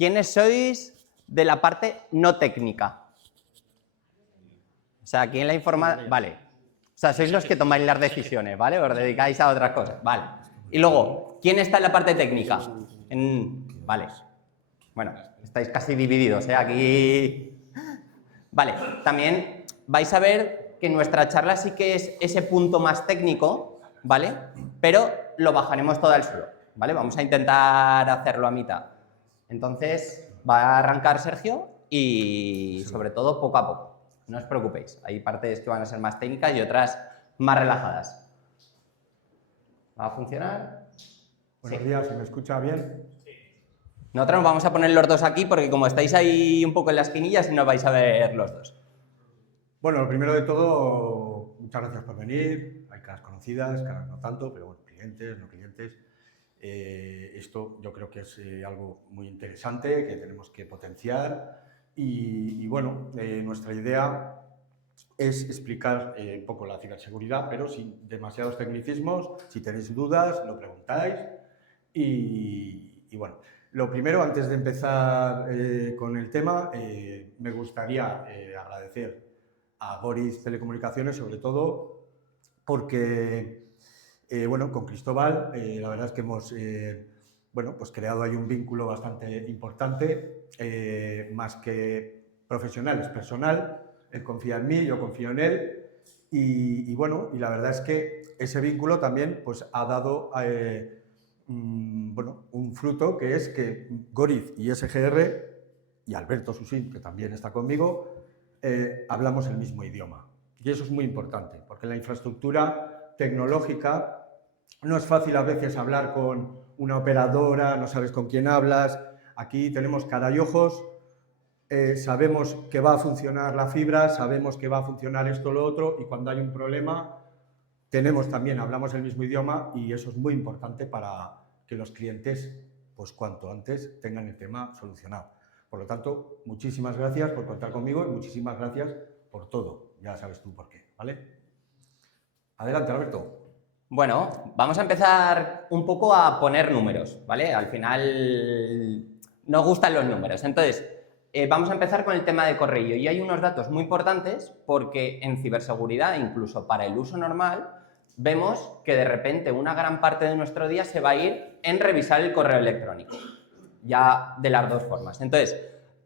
¿quiénes sois de la parte no técnica? O sea, aquí en la informática... Vale. O sea, sois los que tomáis las decisiones, ¿vale? Os dedicáis a otras cosas, vale. Y luego, ¿quién está en la parte técnica? Vale. Bueno, estáis casi divididos, ¿eh? Aquí... Vale, también vais a ver que nuestra charla sí que es ese punto más técnico, ¿vale? Pero lo bajaremos todo al suelo, ¿vale? Vamos a intentar hacerlo a mitad. Entonces, va a arrancar Sergio y, sobre todo, poco a poco. No os preocupéis, hay partes que van a ser más técnicas y otras más relajadas. ¿Va a funcionar? Buenos días, ¿se me escucha bien? Nosotros nos vamos a poner los dos aquí porque como estáis ahí un poco en las esquinillas no vais a ver los dos. Bueno, lo primero de todo, muchas gracias por venir. Hay caras conocidas, caras no tanto, pero bueno, clientes, no clientes. Esto yo creo que es algo muy interesante que tenemos que potenciar y bueno, nuestra idea es explicar un poco la ciberseguridad, pero sin demasiados tecnicismos. Si tenéis dudas, lo preguntáis y bueno. Lo primero, antes de empezar con el tema, me gustaría agradecer a Goris Telecomunicaciones, sobre todo porque, bueno, con Cristóbal, la verdad es que hemos, bueno, pues creado ahí un vínculo bastante importante, más que profesional, es personal. Él confía en mí, yo confío en él y bueno, y la verdad es que ese vínculo también pues ha dado... bueno, un fruto que es que Goriz y SGR y Alberto Susín, que también está conmigo, hablamos el mismo idioma. Y eso es muy importante, porque en la infraestructura tecnológica no es fácil a veces hablar con una operadora, no sabes con quién hablas. Aquí tenemos cara y ojos, sabemos que va a funcionar la fibra, sabemos que va a funcionar esto o lo otro, y cuando hay un problema hablamos el mismo idioma y eso es muy importante para que los clientes, pues cuanto antes, tengan el tema solucionado. Por lo tanto, muchísimas gracias por contar conmigo y muchísimas gracias por todo. Ya sabes tú por qué, ¿vale? Adelante, Alberto. Bueno, vamos a empezar un poco a poner números, ¿vale? Al final nos gustan los números. Entonces, vamos a empezar con el tema de correo. Y hay unos datos muy importantes porque en ciberseguridad, incluso para el uso normal, vemos que de repente una gran parte de nuestro día se va a ir en revisar el correo electrónico, ya de las dos formas. Entonces,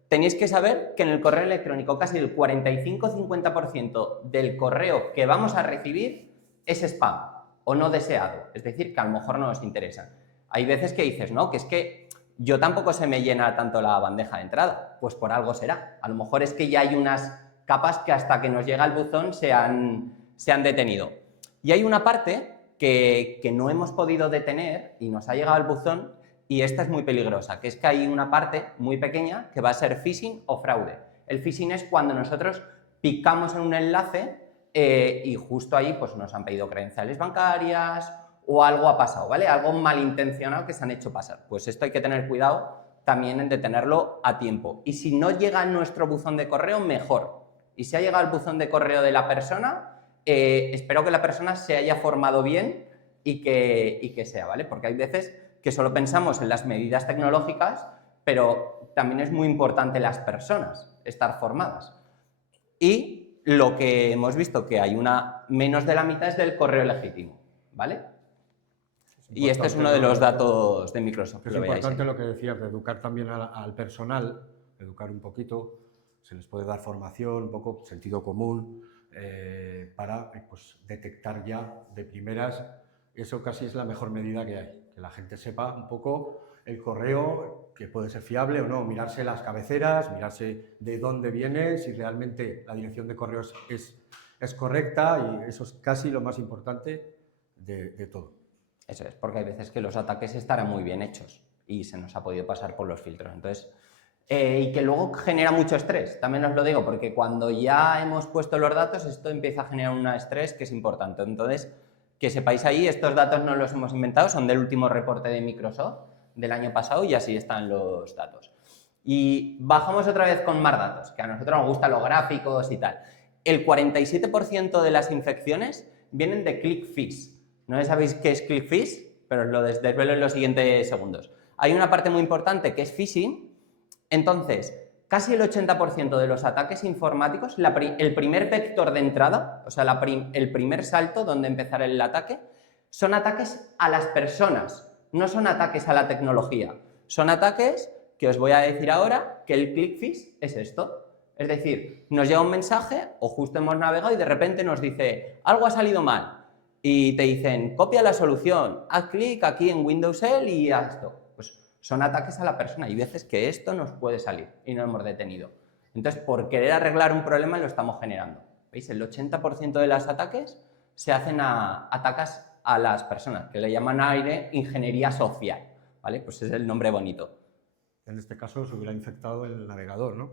tenéis que saber que en el correo electrónico casi el 45-50% del correo que vamos a recibir es spam o no deseado, es decir, que a lo mejor no nos interesa. Hay veces que dices, no, que es que yo tampoco se me llena tanto la bandeja de entrada, pues por algo será. A lo mejor es que ya hay unas capas que hasta que nos llega el buzón se han detenido. Y hay una parte que no hemos podido detener y nos ha llegado al buzón y esta es muy peligrosa, que es que hay una parte muy pequeña que va a ser phishing o fraude. El phishing es cuando nosotros picamos en un enlace y justo ahí pues, nos han pedido credenciales bancarias o algo ha pasado, ¿vale? Algo malintencionado que se han hecho pasar. Pues esto hay que tener cuidado también en detenerlo a tiempo. Y si no llega a nuestro buzón de correo, mejor. Y si ha llegado al buzón de correo de la persona, espero que la persona se haya formado bien y que sea, ¿vale? Porque hay veces que solo pensamos en las medidas tecnológicas, pero también es muy importante las personas estar formadas. Y lo que hemos visto que hay menos de la mitad es del correo legítimo, ¿vale? Y este es uno de los datos de Microsoft. Es importante lo que decías, de educar también al personal, educar un poquito, se les puede dar formación, un poco sentido común, para pues, detectar ya de primeras. Eso casi es la mejor medida que hay, que la gente sepa un poco el correo, que puede ser fiable o no, mirarse las cabeceras, mirarse de dónde viene, si realmente la dirección de correos es correcta, y eso es casi lo más importante de todo. Eso es, porque hay veces que los ataques estarán muy bien hechos y se nos ha podido pasar por los filtros. Entonces, y que luego genera mucho estrés, también os lo digo, porque cuando ya hemos puesto los datos, esto empieza a generar un estrés que es importante. Entonces, que sepáis ahí, estos datos no los hemos inventado, son del último reporte de Microsoft del año pasado y así están los datos. Y bajamos otra vez con más datos, que a nosotros nos gustan los gráficos y tal. El 47% de las infecciones vienen de ClickFish. No sabéis qué es ClickFish, pero os lo desvelo en los siguientes segundos. Hay una parte muy importante que es phishing Entonces, casi el 80% de los ataques informáticos, el primer vector de entrada, o sea, el primer salto donde empezar el ataque, son ataques a las personas, no son ataques a la tecnología. Son ataques que os voy a decir ahora que el click fix es esto. Es decir, nos llega un mensaje o justo hemos navegado y de repente nos dice algo ha salido mal y te dicen copia la solución, haz clic aquí en Windows L y haz esto. Pues son ataques a la persona y veces que esto nos puede salir y no hemos detenido. Entonces, por querer arreglar un problema lo estamos generando. ¿Veis? El 80% de los ataques se hacen a ataques a las personas, que le llaman aire ingeniería social, ¿vale? Pues es el nombre bonito. En este caso se hubiera infectado el navegador, ¿no?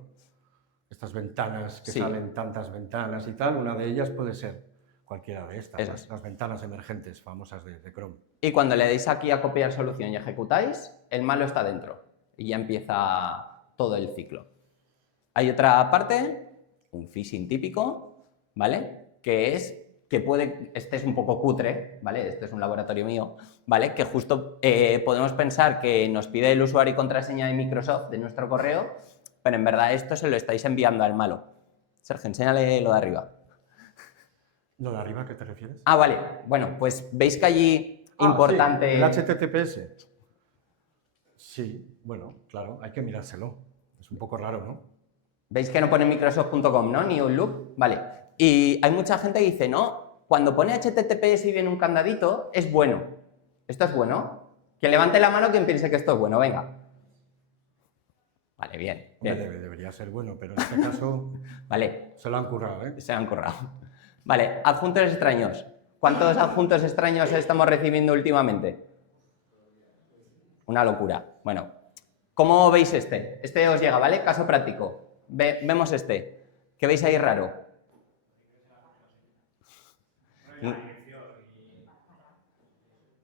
Estas ventanas que Sí. salen tantas ventanas y tal, una de ellas puede ser cualquiera de estas, Esas. las ventanas emergentes famosas de Chrome. Y cuando le deis aquí a copiar solución y ejecutáis, el malo está dentro y ya empieza todo el ciclo. Hay otra parte, un phishing típico, ¿vale? Que es que puede, este es un poco cutre, ¿vale? Este es un laboratorio mío, ¿vale? Que justo podemos pensar que nos pide el usuario y contraseña de Microsoft de nuestro correo, pero en verdad esto se lo estáis enviando al malo. Sergio, enséñale lo de arriba. ¿Lo de arriba a qué te refieres? Ah, vale. Bueno, pues veis que allí importante... Sí, el HTTPS. Sí, bueno, claro, hay que mirárselo. Es un poco raro, ¿no? ¿Veis que no pone microsoft.com, no? Ni Outlook. Vale. Y hay mucha gente que dice, no, cuando pone HTTPS y viene un candadito, es bueno. ¿Esto es bueno? Que levante la mano quien piense que esto es bueno, venga. Vale, bien. Hombre, bien. debería ser bueno, pero en este caso Vale, se lo han currado, ¿eh? se han currado. Vale, adjuntos extraños. ¿Cuántos adjuntos extraños estamos recibiendo últimamente? Una locura. Bueno, ¿cómo veis este? Este os llega, ¿vale? Caso práctico. Vemos este. ¿Qué veis ahí raro?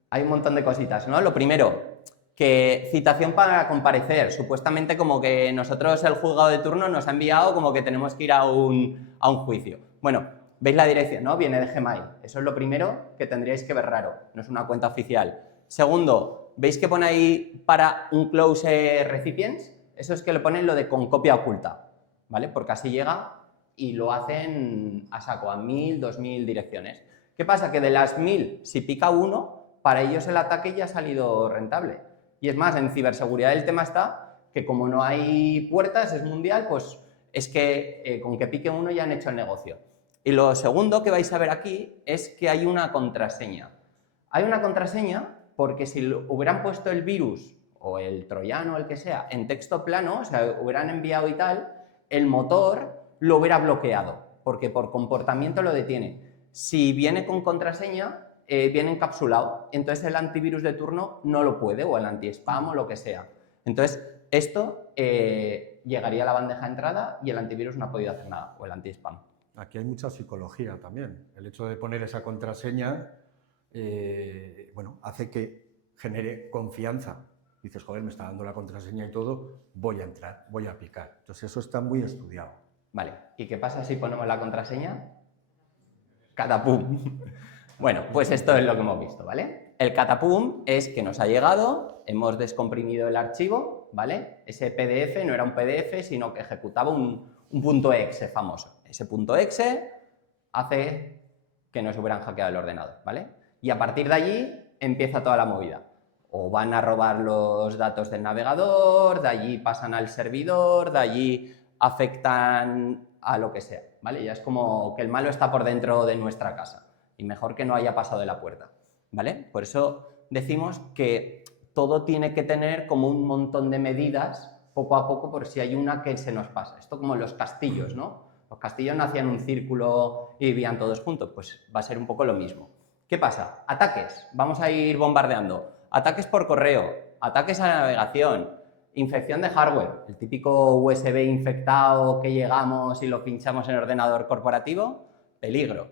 Hay un montón de cositas, ¿no? Lo primero, que citación para comparecer. Supuestamente como que nosotros, el juzgado de turno, nos ha enviado como que tenemos que ir a un juicio. Bueno, veis la dirección, ¿no? Viene de Gmail. Eso es lo primero que tendríais que ver raro. No es una cuenta oficial. Segundo, ¿veis que pone ahí para un close recipients? Eso es que le ponen lo de con copia oculta, ¿vale? Porque así llega y lo hacen a saco, a 1000, 2000 direcciones. ¿Qué pasa? Que de las 1000, si pica uno, para ellos el ataque ya ha salido rentable. Y es más, en ciberseguridad el tema está que como no hay puertas, es mundial, pues es que con que pique uno ya han hecho el negocio. Y lo segundo que vais a ver aquí es que hay una contraseña. Hay una contraseña porque si hubieran puesto el virus o el troyano o el que sea en texto plano, o sea, hubieran enviado y tal, el motor lo hubiera bloqueado, porque por comportamiento lo detiene. Si viene con contraseña, viene encapsulado, entonces el antivirus de turno no lo puede, o el anti-spam o lo que sea. Entonces, esto llegaría a la bandeja de entrada y el antivirus no ha podido hacer nada, o el anti-spam. Aquí hay mucha psicología también. El hecho de poner esa contraseña, bueno, hace que genere confianza. Dices, joder, me está dando la contraseña y todo, voy a entrar, voy a picar. Entonces eso está muy estudiado. Vale, ¿y qué pasa si ponemos la contraseña? Catapum. Bueno, pues esto es lo que hemos visto, ¿vale? El catapum es que nos ha llegado, hemos descomprimido el archivo, ¿vale? Ese PDF no era un PDF, sino que ejecutaba un .exe famoso. Ese .exe hace que nos hubieran hackeado el ordenador, ¿vale? Y a partir de allí empieza toda la movida. O van a robar los datos del navegador, de allí pasan al servidor, de allí afectan a lo que sea, ¿vale? Ya es como que el malo está por dentro de nuestra casa y mejor que no haya pasado de la puerta, ¿vale? Por eso decimos que todo tiene que tener como un montón de medidas poco a poco por si hay una que se nos pasa. Esto como los castillos, ¿no? Los castillos no hacían un círculo y vivían todos juntos, pues va a ser un poco lo mismo. ¿Qué pasa? Ataques. Vamos a ir bombardeando. Ataques por correo, ataques a la navegación, infección de hardware, el típico USB infectado que llegamos y lo pinchamos en el ordenador corporativo, peligro.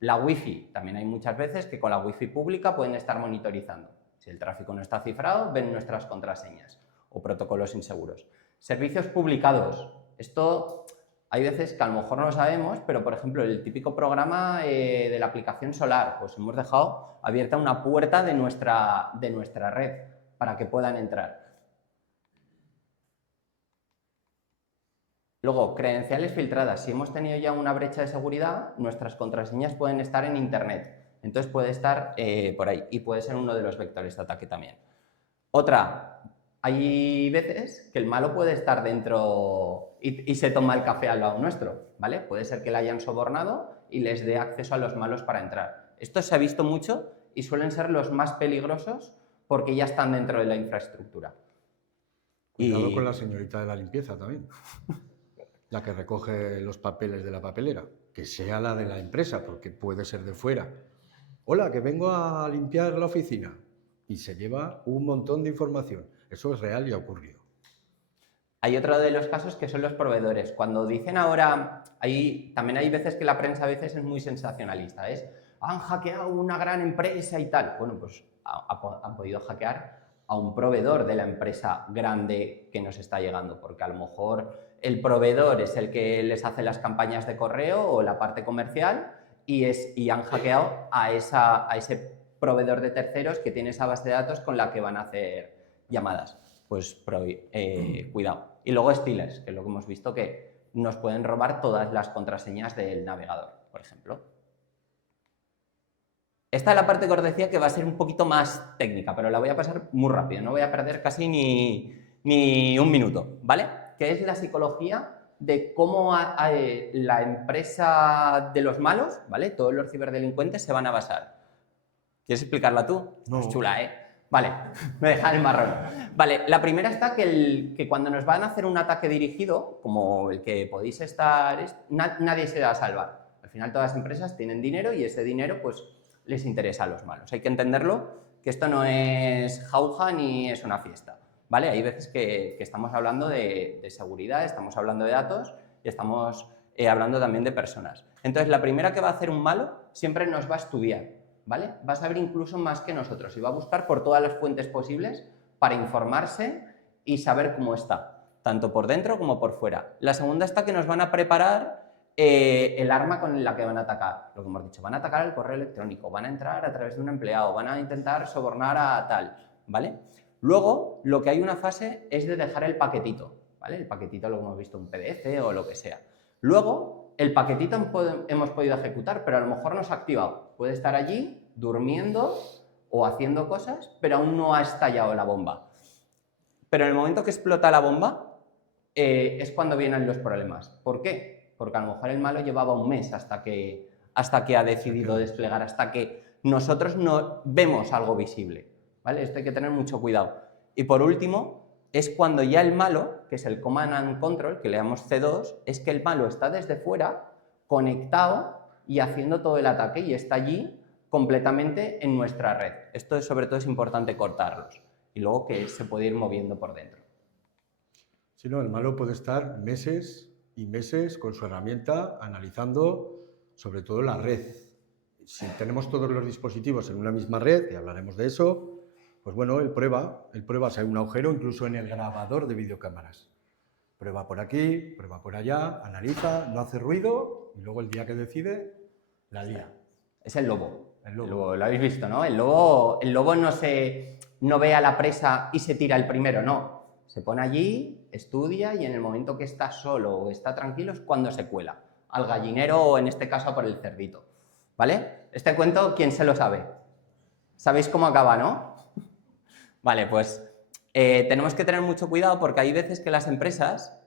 La Wi-Fi, también hay muchas veces que con la Wi-Fi pública pueden estar monitorizando. Si el tráfico no está cifrado, ven nuestras contraseñas o protocolos inseguros. Servicios publicados. Esto hay veces que a lo mejor no lo sabemos, pero por ejemplo el típico programa de la aplicación Solar, pues hemos dejado abierta una puerta de nuestra red para que puedan entrar. Luego, credenciales filtradas. Si hemos tenido ya una brecha de seguridad, nuestras contraseñas pueden estar en Internet. Entonces puede estar por ahí y puede ser uno de los vectores de ataque también. Otra, hay veces que el malo puede estar dentro y se toma el café al lado nuestro, ¿vale? Puede ser que le hayan sobornado y les dé acceso a los malos para entrar. Esto se ha visto mucho y suelen ser los más peligrosos porque ya están dentro de la infraestructura. Cuidado con la señorita de la limpieza también, la que recoge los papeles de la papelera, que sea la de la empresa, porque puede ser de fuera. Hola, que vengo a limpiar la oficina. Y se lleva un montón de información. Eso es real y ha ocurrido. Hay otro de los casos que son los proveedores. Cuando dicen ahora, también hay veces que la prensa a veces es muy sensacionalista. Han hackeado una gran empresa y tal. Bueno, pues han podido hackear a un proveedor de la empresa grande que nos está llegando, porque a lo mejor el proveedor es el que les hace las campañas de correo o la parte comercial y han hackeado a ese proveedor de terceros que tiene esa base de datos con la que van a hacer llamadas. Pues cuidado. Y luego stealers, que es lo que hemos visto, que nos pueden robar todas las contraseñas del navegador, por ejemplo. Esta es la parte que os decía que va a ser un poquito más técnica, pero la voy a pasar muy rápido, no voy a perder casi ni un minuto, ¿vale? Que es la psicología de cómo la empresa de los malos, ¿vale? Todos los ciberdelincuentes se van a basar. ¿Quieres explicarla tú? No. Es chula, ¿eh? Vale, me dejan el marrón. Vale, la primera está que cuando nos van a hacer un ataque dirigido, como el que podéis estar, nadie se va a salvar. Al final todas las empresas tienen dinero y ese dinero pues les interesa a los malos. Hay que entenderlo, que esto no es jauja ni es una fiesta, ¿vale? Hay veces que estamos hablando de seguridad, estamos hablando de datos y estamos hablando también de personas. Entonces, la primera que va a hacer un malo siempre nos va a estudiar, ¿vale? Va a saber incluso más que nosotros y va a buscar por todas las fuentes posibles para informarse y saber cómo está, tanto por dentro como por fuera. La segunda está que nos van a preparar el arma con la que van a atacar. Lo que hemos dicho, van a atacar el correo electrónico, van a entrar a través de un empleado, van a intentar sobornar a tal, ¿vale? Luego, lo que hay una fase es de dejar el paquetito, ¿vale? El paquetito lo hemos visto en un PDF o lo que sea. Luego, el paquetito hemos podido ejecutar, pero a lo mejor no se ha activado. Puede estar allí durmiendo o haciendo cosas, pero aún no ha estallado la bomba. Pero en el momento que explota la bomba es cuando vienen los problemas. ¿Por qué? Porque a lo mejor el malo llevaba un mes hasta que ha decidido desplegar, hasta que nosotros no vemos algo visible, ¿vale? Esto hay que tener mucho cuidado. Y por último, es cuando ya el malo, que es el Command and Control, que le damos C2, es que el malo está desde fuera, conectado y haciendo todo el ataque y está allí completamente en nuestra red. Esto sobre todo es importante cortarlos y luego que se puede ir moviendo por dentro. Si no, el malo puede estar meses y meses con su herramienta analizando sobre todo la red. Si tenemos todos los dispositivos en una misma red, y hablaremos de eso, pues bueno, él prueba si hay un agujero incluso en el grabador de videocámaras. Prueba por aquí, prueba por allá, analiza, no hace ruido y luego el día que decide, la lía. Es el lobo. El lobo, lo habéis visto, ¿no? El lobo no ve a la presa y se tira el primero, no. Se pone allí, estudia y en el momento que está solo o está tranquilo es cuando se cuela. Al gallinero o en este caso por el cerdito, ¿vale? Este cuento, ¿quién se lo sabe? ¿Sabéis cómo acaba, no? Vale, pues tenemos que tener mucho cuidado porque hay veces que las empresas,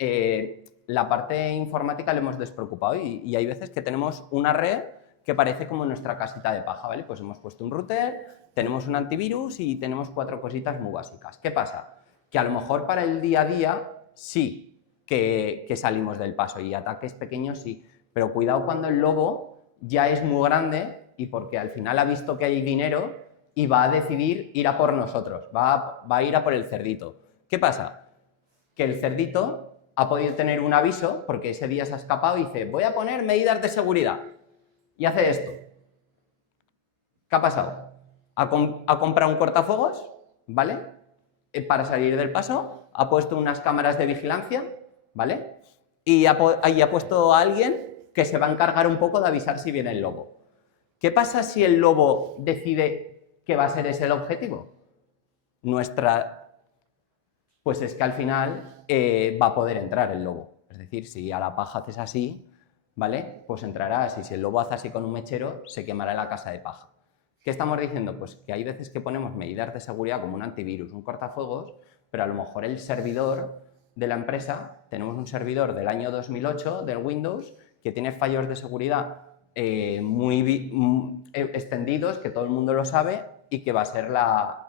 la parte informática le hemos despreocupado y hay veces que tenemos una red que parece como nuestra casita de paja, ¿vale? Pues hemos puesto un router, tenemos un antivirus y tenemos 4 cositas muy básicas. ¿Qué pasa? Que a lo mejor para el día a día sí que salimos del paso y ataques pequeños sí, pero cuidado cuando el lobo ya es muy grande y porque al final ha visto que hay dinero y va a decidir ir a por nosotros, va a ir a por el cerdito. ¿Qué pasa? Que el cerdito ha podido tener un aviso porque ese día se ha escapado y dice, voy a poner medidas de seguridad y hace esto. ¿Qué ha pasado? Ha comprado un cortafuegos, ¿vale? Para salir del paso, ha puesto unas cámaras de vigilancia, ¿vale? Y ahí ha puesto a alguien que se va a encargar un poco de avisar si viene el lobo. ¿Qué pasa si el lobo decide que va a ser ese el objetivo? Pues es que al final va a poder entrar el lobo. Es decir, decir, si a la paja haces así, ¿vale? Pues entrarás y si el lobo hace así con un mechero, se quemará la casa de paja. ¿Qué estamos diciendo? Pues que hay veces que ponemos medidas de seguridad como un antivirus, un cortafuegos, pero a lo mejor el servidor de la empresa, tenemos un servidor del año 2008 del Windows que tiene fallos de seguridad muy extendidos, que todo el mundo lo sabe y que va a ser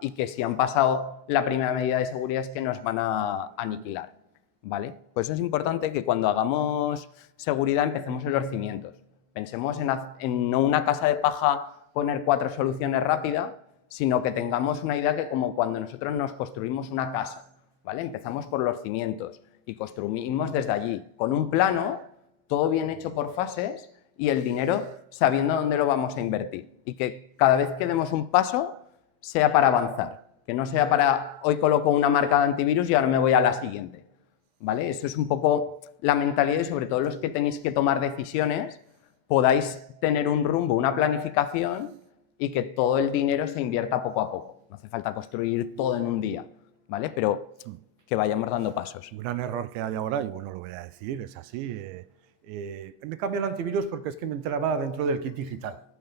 y que si han pasado la primera medida de seguridad es que nos van a aniquilar, ¿vale? Por eso es importante que cuando hagamos seguridad empecemos en los cimientos. Pensemos en no una casa de paja poner 4 soluciones rápidas, sino que tengamos una idea que como cuando nosotros nos construimos una casa, ¿vale? Empezamos por los cimientos y construimos desde allí, con un plano, todo bien hecho por fases y el dinero sabiendo dónde lo vamos a invertir. Y que cada vez que demos un paso sea para avanzar, que no sea para hoy coloco una marca de antivirus y ahora me voy a la siguiente, ¿vale? Eso es un poco la mentalidad y sobre todo los que tenéis que tomar decisiones podáis tener un rumbo, una planificación y que todo el dinero se invierta poco a poco. No hace falta construir todo en un día, ¿vale? Pero que vayamos dando pasos. Un gran error que hay ahora, y bueno, lo voy a decir, es así. Me cambio el antivirus porque es que me entraba dentro del kit digital,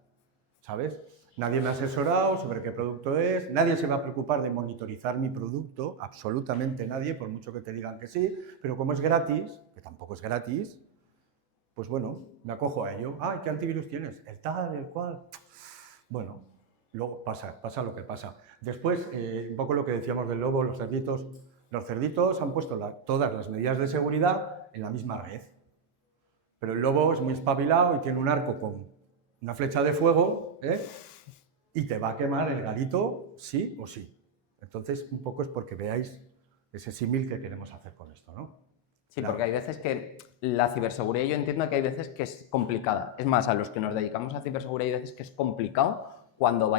¿sabes? Nadie me ha asesorado sobre qué producto es, nadie se va a preocupar de monitorizar mi producto, absolutamente nadie, por mucho que te digan que sí, pero como es gratis, que tampoco es gratis, pues bueno, me acojo a ello. Ah, ¿qué antivirus tienes? El tal, el cual. Bueno, luego pasa lo que pasa. Después, un poco lo que decíamos del lobo, los cerditos. Los cerditos han puesto todas las medidas de seguridad en la misma red. Pero el lobo es muy espabilado y tiene un arco con una flecha de fuego, y te va a quemar el garito sí o sí. Entonces, un poco es porque veáis ese símil que queremos hacer con esto, ¿no? Sí, claro. Porque hay veces que la ciberseguridad, yo entiendo que hay veces que es complicada. Es más, a los que nos dedicamos a ciberseguridad hay veces que es complicado cuando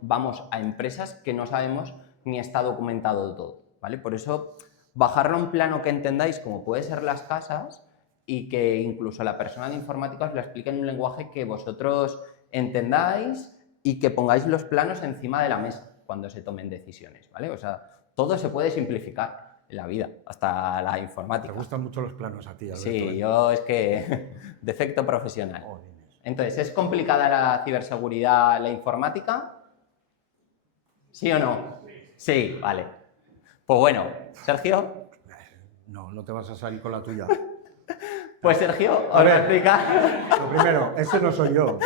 vamos a empresas que no sabemos ni está documentado todo, ¿vale? Por eso, bajarlo a un plano que entendáis como puede ser las casas y que incluso la persona de informática os lo explique en un lenguaje que vosotros entendáis y que pongáis los planos encima de la mesa cuando se tomen decisiones, ¿vale? O sea, todo se puede simplificar en la vida, hasta la informática. Te gustan mucho los planos a ti, Alberto. Sí, yo es que defecto profesional. Entonces, ¿es complicada la ciberseguridad, la informática? ¿Sí o no? Sí, vale. Pues bueno, Sergio. No te vas a salir con la tuya. Pues Sergio, os voy a explicar. Lo primero, ese no soy yo.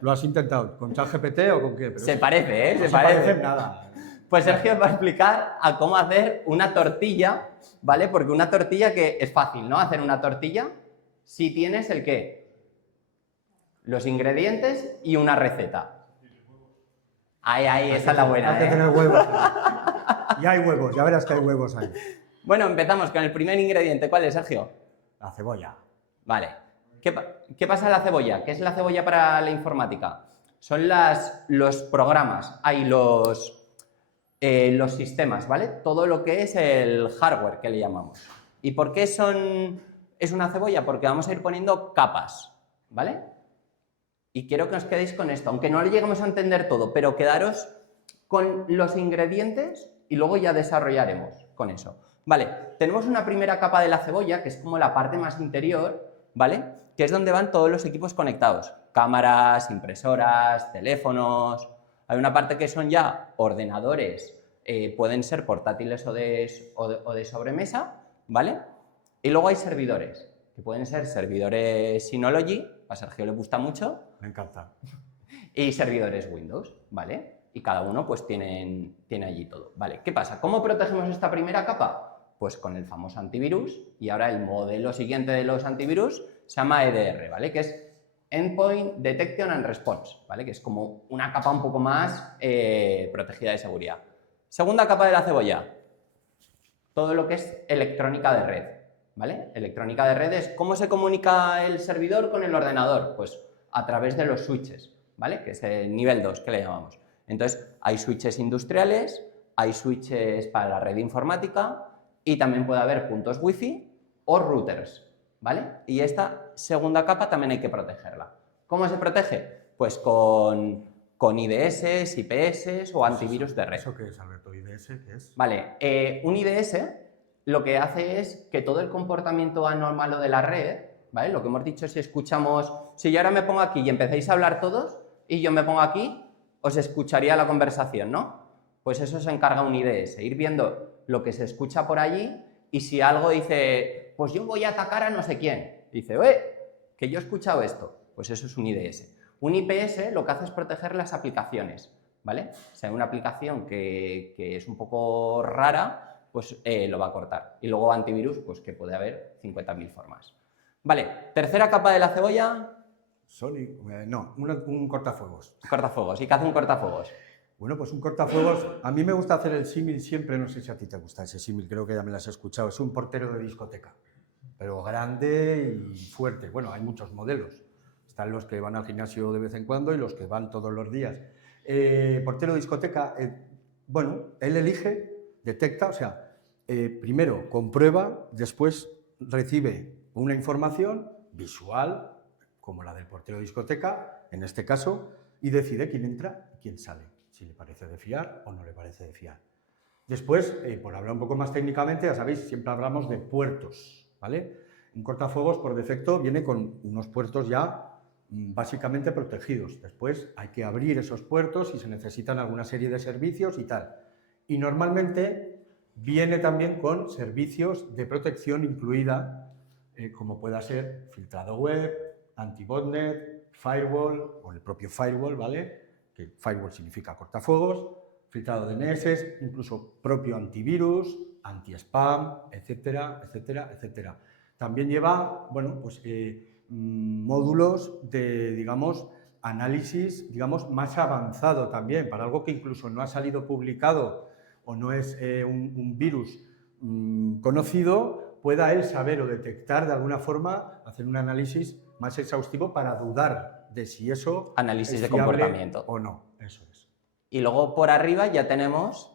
¿Lo has intentado con ChatGPT o con qué? Pero se parece, ¿eh? No se parece en nada. Pues Sergio os va a explicar a cómo hacer una tortilla, ¿vale? Porque una tortilla que es fácil, ¿no? Hacer una tortilla si tienes el qué. Los ingredientes y una receta. Ahí, esa es la buena, Hay que tener huevos. Y hay huevos, ya verás que hay huevos ahí. Bueno, empezamos con el primer ingrediente. ¿Cuál es, Sergio? La cebolla. Vale. ¿Qué pasa en la cebolla? ¿Qué es la cebolla para la informática? Son los programas, hay los sistemas, ¿vale? Todo lo que es el hardware que le llamamos. ¿Y por qué es una cebolla? Porque vamos a ir poniendo capas, ¿vale? Y quiero que os quedéis con esto, aunque no le lleguemos a entender todo, pero quedaros con los ingredientes y luego ya desarrollaremos con eso. Vale, tenemos una primera capa de la cebolla, que es como la parte más interior, ¿vale? Que es donde van todos los equipos conectados. Cámaras, impresoras, teléfonos. Hay una parte que son ya ordenadores, pueden ser portátiles o de sobremesa, ¿vale? Y luego hay servidores, que pueden ser servidores Synology, a Sergio le gusta mucho. Me encanta. Y servidores Windows, ¿vale? Y cada uno pues tiene allí todo, ¿vale? ¿Qué pasa? ¿Cómo protegemos esta primera capa? Pues con el famoso antivirus, y ahora el modelo siguiente de los antivirus se llama EDR, ¿vale? Que es Endpoint Detection and Response, ¿vale? Que es como una capa un poco más protegida de seguridad. Segunda capa de la cebolla, todo lo que es electrónica de red, ¿vale? Electrónica de red es cómo se comunica el servidor con el ordenador, pues a través de los switches, ¿vale? Que es el nivel 2 que le llamamos. Entonces, hay switches industriales, hay switches para la red informática y también puede haber puntos wifi o routers, ¿vale? Y esta segunda capa también hay que protegerla. ¿Cómo se protege? Pues con IDS, IPS o antivirus de red. ¿Eso qué es, Alberto? ¿IDS qué es? Vale, un IDS lo que hace es que todo el comportamiento anómalo de la red, ¿vale? Lo que hemos dicho, si escuchamos, si yo ahora me pongo aquí y empezáis a hablar todos y yo me pongo aquí, os escucharía la conversación, ¿no? Pues eso se encarga un IDS, ir viendo lo que se escucha por allí y si algo dice, pues yo voy a atacar a no sé quién, dice, que yo he escuchado esto, pues eso es un IDS. Un IPS lo que hace es proteger las aplicaciones, ¿vale? O sea, una aplicación que es un poco rara, pues lo va a cortar. Y luego antivirus, pues que puede haber 50.000 formas. Vale, tercera capa de la cebolla. Un cortafuegos. Cortafuegos. ¿Y qué hace un cortafuegos? Bueno, pues un cortafuegos, a mí me gusta hacer el símil siempre, no sé si a ti te gusta ese símil, creo que ya me lo has escuchado, es un portero de discoteca, pero grande y fuerte. Bueno, hay muchos modelos, están los que van al gimnasio de vez en cuando y los que van todos los días. Portero de discoteca, bueno, él elige, detecta, o sea, primero comprueba, después recibe una información visual, como la del portero de discoteca, en este caso, y decide quién entra y quién sale, si le parece de fiar o no le parece de fiar. Después, por hablar un poco más técnicamente, ya sabéis, siempre hablamos de puertos, ¿vale? Un cortafuegos por defecto viene con unos puertos ya básicamente protegidos. Después hay que abrir esos puertos y se necesitan alguna serie de servicios y tal. Y normalmente viene también con servicios de protección incluida, como pueda ser filtrado web, anti-botnet, firewall o el propio firewall, ¿vale? Que firewall significa cortafuegos, filtrado de DNS, incluso propio antivirus, anti-spam, etcétera, etcétera, etcétera. También lleva, bueno, pues módulos de, digamos, análisis, digamos, más avanzado también, para algo que incluso no ha salido publicado o no es un virus conocido, pueda él saber o detectar de alguna forma, hacer un análisis más exhaustivo para dudar de si eso Análisis es de fiable comportamiento. o no. Eso es. Y luego por arriba ya tenemos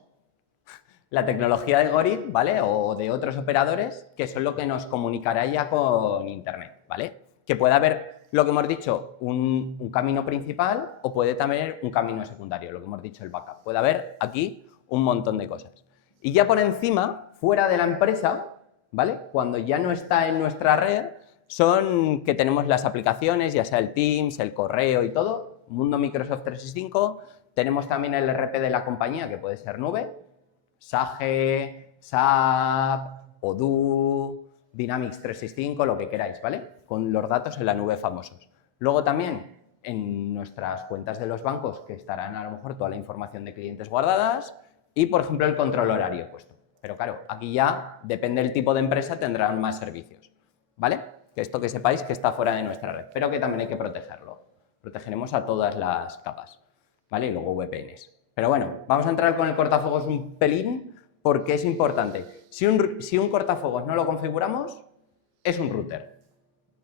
la tecnología de Gorit, ¿vale? O de otros operadores, que son lo que nos comunicará ya con Internet, ¿vale? Que puede haber, lo que hemos dicho, un camino principal o puede también haber un camino secundario, lo que hemos dicho, el backup. Puede haber aquí un montón de cosas. Y ya por encima, fuera de la empresa, ¿vale? Cuando ya no está en nuestra red, son que tenemos las aplicaciones, ya sea el Teams, el correo y todo, mundo Microsoft 365, tenemos también el RP de la compañía, que puede ser nube, Sage, SAP, Odoo, Dynamics 365, lo que queráis, ¿vale? Con los datos en la nube famosos. Luego también en nuestras cuentas de los bancos, que estarán a lo mejor toda la información de clientes guardadas y, por ejemplo, el control horario puesto. Pero claro, aquí ya, depende del tipo de empresa, tendrán más servicios, ¿vale? Que esto que sepáis que está fuera de nuestra red, pero que también hay que protegerlo. Protegeremos a todas las capas, ¿vale? Y luego VPNs. Pero bueno, vamos a entrar con el cortafuegos un pelín porque es importante. Si un cortafuegos no lo configuramos, es un router,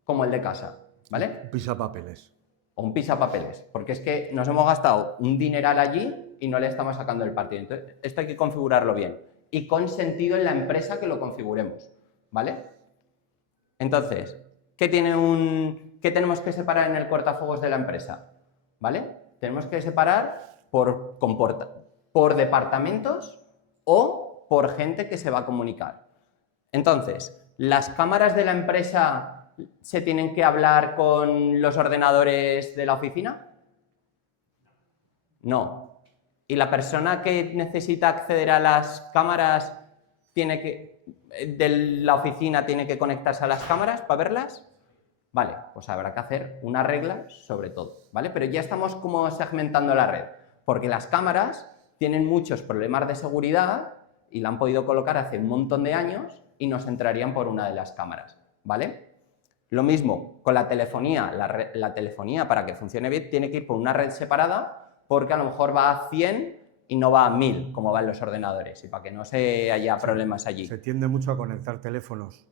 como el de casa, ¿vale? Un pisapapeles. O un pisapapeles, porque es que nos hemos gastado un dineral allí y no le estamos sacando el partido. Entonces, esto hay que configurarlo bien y con sentido en la empresa que lo configuremos, ¿vale? Entonces, ¿qué tenemos que separar en el cortafuegos de la empresa? ¿Vale? Tenemos que separar por departamentos o por gente que se va a comunicar. Entonces, ¿las cámaras de la empresa se tienen que hablar con los ordenadores de la oficina? No. ¿Y la persona que necesita acceder a las cámaras de la oficina tiene que conectarse a las cámaras para verlas? Vale, pues habrá que hacer una regla sobre todo, ¿vale? Pero ya estamos como segmentando la red, porque las cámaras tienen muchos problemas de seguridad y la han podido colocar hace un montón de años y nos entrarían por una de las cámaras, ¿vale? Lo mismo con la telefonía. La telefonía, para que funcione bien, tiene que ir por una red separada porque a lo mejor va a 100 y no va a 1000, como van los ordenadores, y para que no se haya problemas allí. Se tiende mucho a conectar teléfonos,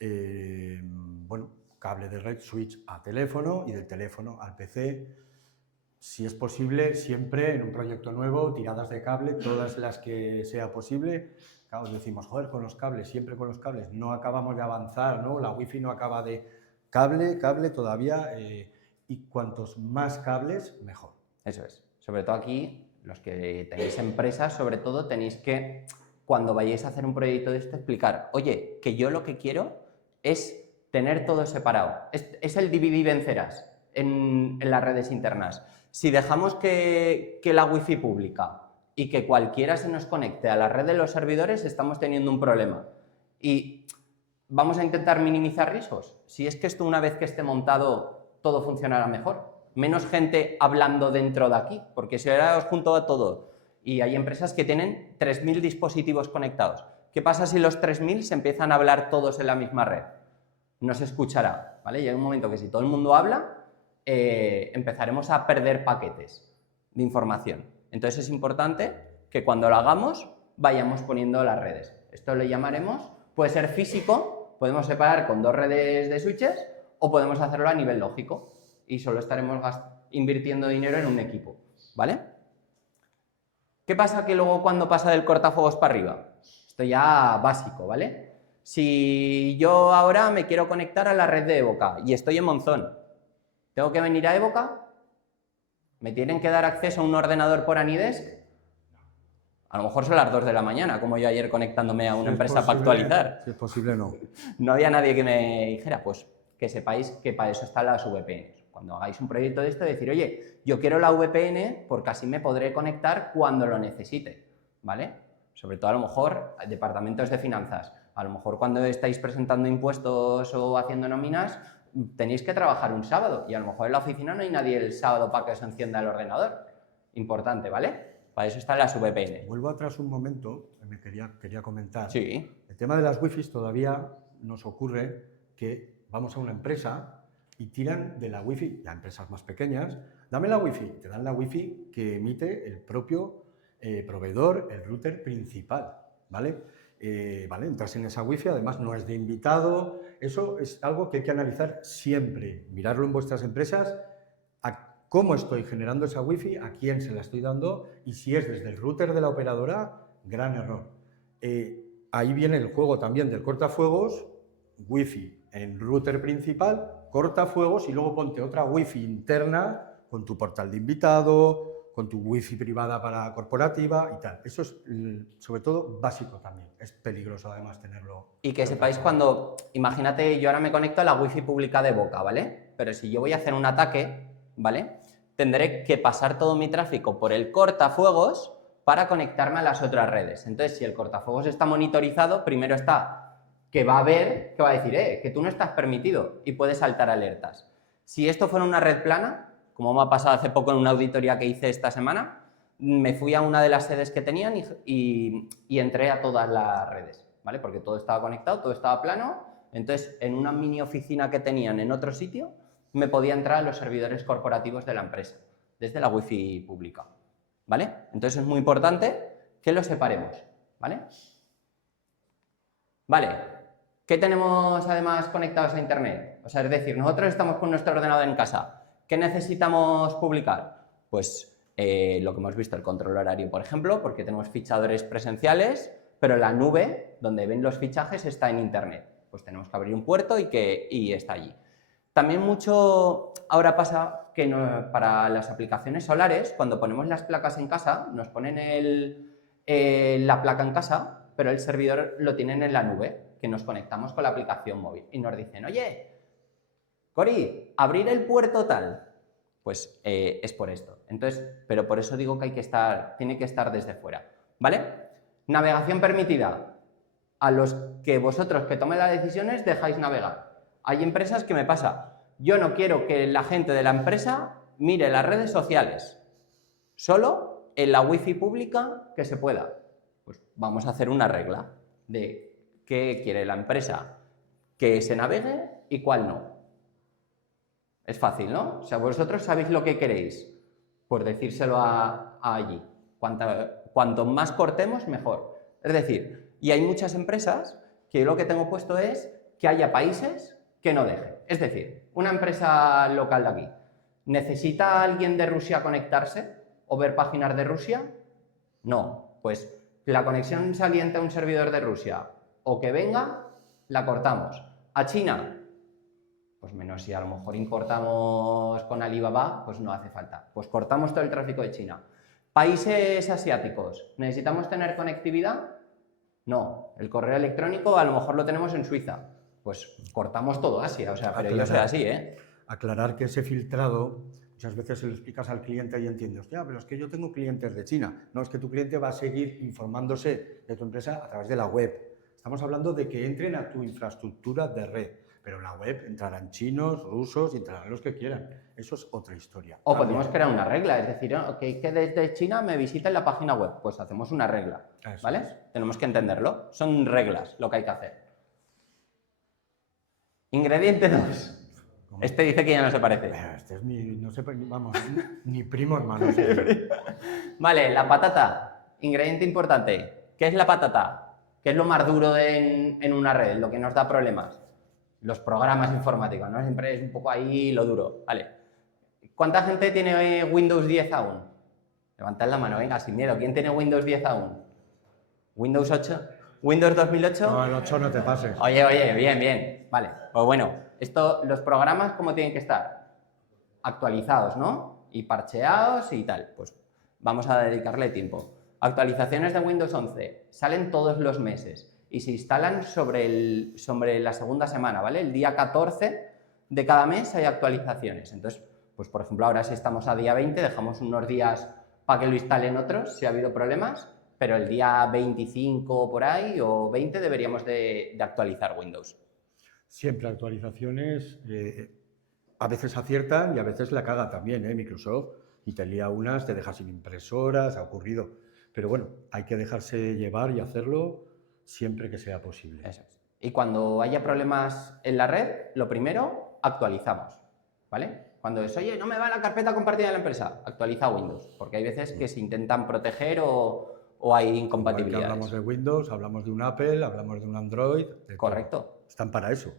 bueno, cable de red, switch a teléfono y del teléfono al PC. Si es posible, siempre en un proyecto nuevo, tiradas de cable, todas las que sea posible. Claro, decimos, joder, con los cables, siempre con los cables, no acabamos de avanzar, ¿no? La wifi no acaba de... Cable todavía, y cuantos más cables, mejor. Eso es. Sobre todo aquí, los que tenéis empresas, sobre todo tenéis que cuando vayáis a hacer un proyecto de esto, explicar, oye, que yo lo que quiero es tener todo separado. Es el dividir y vencerás en las redes internas. Si dejamos que la wifi pública y que cualquiera se nos conecte a la red de los servidores, estamos teniendo un problema. Y vamos a intentar minimizar riesgos. Si es que esto, una vez que esté montado, todo funcionará mejor. Menos gente hablando dentro de aquí, porque si ahora os junto a todo y hay empresas que tienen 3.000 dispositivos conectados. ¿Qué pasa si los 3.000 se empiezan a hablar todos en la misma red? No se escuchará, ¿vale? Y hay un momento que si todo el mundo habla, empezaremos a perder paquetes de información. Entonces es importante que cuando lo hagamos vayamos poniendo las redes. Esto le llamaremos, puede ser físico, podemos separar con 2 redes de switches o podemos hacerlo a nivel lógico y solo estaremos invirtiendo dinero en un equipo, ¿vale? ¿Qué pasa que luego cuando pasa del cortafuegos para arriba? Esto ya básico, ¿vale? Si yo ahora me quiero conectar a la red de Evoca y estoy en Monzón, ¿tengo que venir a Evoca? ¿Me tienen que dar acceso a un ordenador por Anidesk? A lo mejor son las 2 de la mañana, como yo ayer conectándome a una empresa para actualizar. Si es posible, no. No había nadie que me dijera, pues que sepáis que para eso están las VPNs. Cuando hagáis un proyecto de esto, decir, oye, yo quiero la VPN porque así me podré conectar cuando lo necesite, ¿vale? Sobre todo a lo mejor departamentos de finanzas. A lo mejor cuando estáis presentando impuestos o haciendo nóminas, tenéis que trabajar un sábado y a lo mejor en la oficina no hay nadie el sábado para que os encienda el ordenador. Importante, ¿vale? Para eso están las VPN. Vuelvo atrás un momento, me quería comentar. Sí. El tema de las wifi todavía nos ocurre que vamos a una empresa y tiran de la wifi, ya empresas más pequeñas, dame la wifi, te dan la wifi que emite el propio proveedor, el router principal, ¿vale? Vale, entras en esa wifi, además no es de invitado, eso es algo que hay que analizar siempre, mirarlo en vuestras empresas, a cómo estoy generando esa wifi, a quién se la estoy dando y si es desde el router de la operadora, gran error. Ahí viene el juego también del cortafuegos, wifi en router principal, cortafuegos y luego ponte otra wifi interna con tu portal de invitado, con tu wifi privada para corporativa y tal. Eso es sobre todo básico también. Es peligroso además tenerlo. Y que sepáis cuando, imagínate, yo ahora me conecto a la wifi pública de Evoca, ¿vale? Pero si yo voy a hacer un ataque, ¿vale? Tendré que pasar todo mi tráfico por el cortafuegos para conectarme a las otras redes. Entonces, si el cortafuegos está monitorizado, primero está que va a ver, que va a decir, que tú no estás permitido y puede saltar alertas. Si esto fuera una red plana, como me ha pasado hace poco en una auditoría que hice esta semana, me fui a una de las sedes que tenían y entré a todas las redes, ¿vale? Porque todo estaba conectado, todo estaba plano, entonces en una mini oficina que tenían en otro sitio, me podía entrar a los servidores corporativos de la empresa, desde la wifi pública, ¿vale? Entonces es muy importante que lo separemos, ¿vale? Vale. ¿Qué tenemos además conectados a internet? O sea, es decir, nosotros estamos con nuestro ordenador en casa. ¿Qué necesitamos publicar? Pues lo que hemos visto, el control horario, por ejemplo, porque tenemos fichadores presenciales, pero la nube, donde ven los fichajes, está en internet. Pues tenemos que abrir un puerto y está allí. También mucho ahora pasa que para las aplicaciones solares, cuando ponemos las placas en casa, nos ponen la placa en casa, pero el servidor lo tienen en la nube, que nos conectamos con la aplicación móvil y nos dicen, oye, Cori, abrir el puerto tal. Pues es por esto. Entonces, pero por eso digo que tiene que estar desde fuera, ¿vale? Navegación permitida. A los que vosotros que tomen las decisiones dejáis navegar. Hay empresas que me pasa, yo no quiero que la gente de la empresa mire las redes sociales, solo en la wifi pública que se pueda. Pues vamos a hacer una regla de qué quiere la empresa que se navegue y cuál no. Es fácil, ¿no? O sea, vosotros sabéis lo que queréis, pues decírselo a allí. Cuanto más cortemos, mejor. Es decir, y hay muchas empresas que yo lo que tengo puesto es que haya países que no dejen. Es decir, una empresa local de aquí, ¿necesita alguien de Rusia conectarse o ver páginas de Rusia? No, pues la conexión saliente a un servidor de Rusia o que venga, la cortamos. A China, pues menos si a lo mejor importamos con Alibaba, pues no hace falta. Pues cortamos todo el tráfico de China. Países asiáticos, ¿necesitamos tener conectividad? No, el correo electrónico a lo mejor lo tenemos en Suiza. Pues cortamos todo Asia, o sea, pero yo soy así, ¿eh? Aclarar que ese filtrado, muchas veces se lo explicas al cliente y entiende, hostia, pero es que yo tengo clientes de China. No, es que tu cliente va a seguir informándose de tu empresa a través de la web. Estamos hablando de que entren a tu infraestructura de red, pero en la web entrarán chinos, rusos y entrarán los que quieran. Eso es otra historia. O podemos crear una regla, es decir, que desde China me visiten la página web. Pues hacemos una regla, ¿vale? Tenemos que entenderlo. Son reglas lo que hay que hacer. Ingrediente 2. Este dice que ya no se parece. Este es no sé, vamos, ni primo hermano. Vale, la patata. Ingrediente importante. ¿Qué es la patata? ¿Qué es lo más duro en una red? Lo que nos da problemas. Los programas informáticos, ¿no? Siempre es un poco ahí lo duro. Vale. ¿Cuánta gente tiene Windows 10 aún? Levantad la mano, venga, sin miedo. ¿Quién tiene Windows 10 aún? ¿Windows 8? ¿Windows 2008? No, el 8 no te pases. Oye, bien. Vale, pues bueno, los programas, ¿cómo tienen que estar? Actualizados, ¿no? Y parcheados y tal. Pues vamos a dedicarle tiempo. Actualizaciones de Windows 11 salen todos los meses y se instalan sobre la segunda semana, ¿vale? El día 14 de cada mes hay actualizaciones. Entonces, pues por ejemplo, ahora si estamos a día 20, dejamos unos días para que lo instalen otros, si ha habido problemas, pero el día 25 por ahí o 20 deberíamos de actualizar Windows. Siempre actualizaciones, a veces aciertan y a veces la caga también, Microsoft, y te lía unas, te deja sin impresoras, ha ocurrido. Pero bueno, hay que dejarse llevar y hacerlo siempre que sea posible. Eso es. Y cuando haya problemas en la red, lo primero, actualizamos, ¿vale? Cuando es, oye, no me va la carpeta compartida de la empresa, actualiza Windows, porque hay veces que se intentan proteger o hay incompatibilidades. Hablamos de Windows, hablamos de un Apple, hablamos de un Android. Correcto. Todo. Están para eso.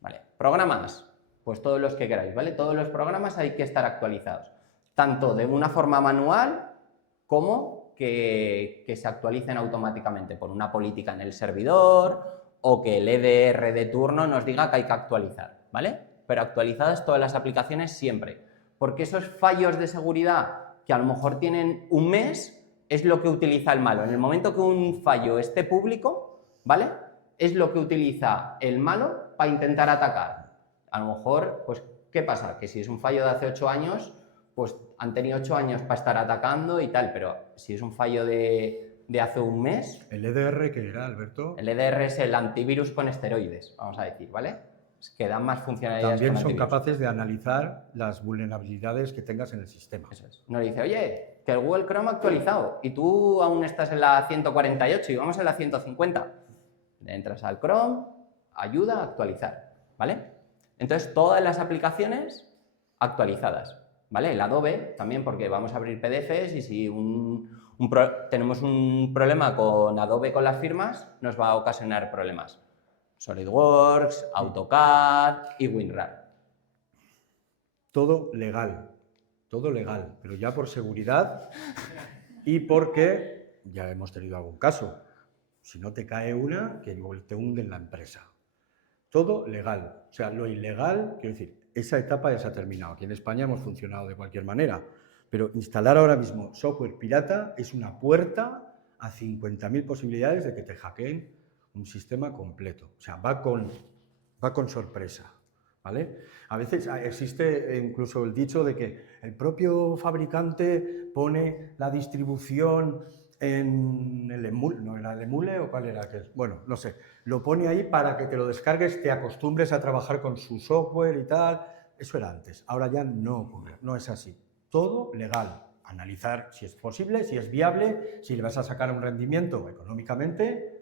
Vale. Programas, pues todos los que queráis, ¿vale? Todos los programas hay que estar actualizados, tanto de una forma manual como que se actualicen automáticamente por una política en el servidor o que el EDR de turno nos diga que hay que actualizar, ¿vale? Pero actualizadas todas las aplicaciones siempre, porque esos fallos de seguridad que a lo mejor tienen un mes es lo que utiliza el malo. En el momento que un fallo esté público, ¿vale? Es lo que utiliza el malo para intentar atacar. A lo mejor, pues, ¿qué pasa? Que si es un fallo de hace 8 años, pues han tenido 8 años para estar atacando y tal, pero si es un fallo de hace un mes... ¿El EDR qué era, Alberto? El EDR es el antivirus con esteroides, vamos a decir, ¿vale? Es que dan más funcionalidades. También son capaces de analizar las vulnerabilidades que tengas en el sistema. Eso es. Nos dice, oye, que el Google Chrome ha actualizado y tú aún estás en la 148 y vamos en la 150. Entras al Chrome, ayuda a actualizar, ¿vale? Entonces, todas las aplicaciones actualizadas, ¿vale? El Adobe también, porque vamos a abrir PDFs y si tenemos un problema con Adobe con las firmas, nos va a ocasionar problemas. SolidWorks, AutoCAD y WinRAR. Todo legal, pero ya por seguridad y porque ya hemos tenido algún caso. Si no te cae una, que te hunde en la empresa. Todo legal. O sea, lo ilegal, quiero decir, esa etapa ya se ha terminado. Aquí en España hemos funcionado de cualquier manera, pero instalar ahora mismo software pirata es una puerta a 50.000 posibilidades de que te hackeen un sistema completo. O sea, va con sorpresa, ¿vale? A veces existe incluso el dicho de que el propio fabricante pone la distribución en el emule, ¿no era el emule o cuál era aquel? Bueno, no sé, lo pone ahí para que te lo descargues, te acostumbres a trabajar con su software y tal. Eso era antes, ahora ya no ocurre, no es así. Todo legal, analizar si es posible, si es viable, si le vas a sacar un rendimiento económicamente,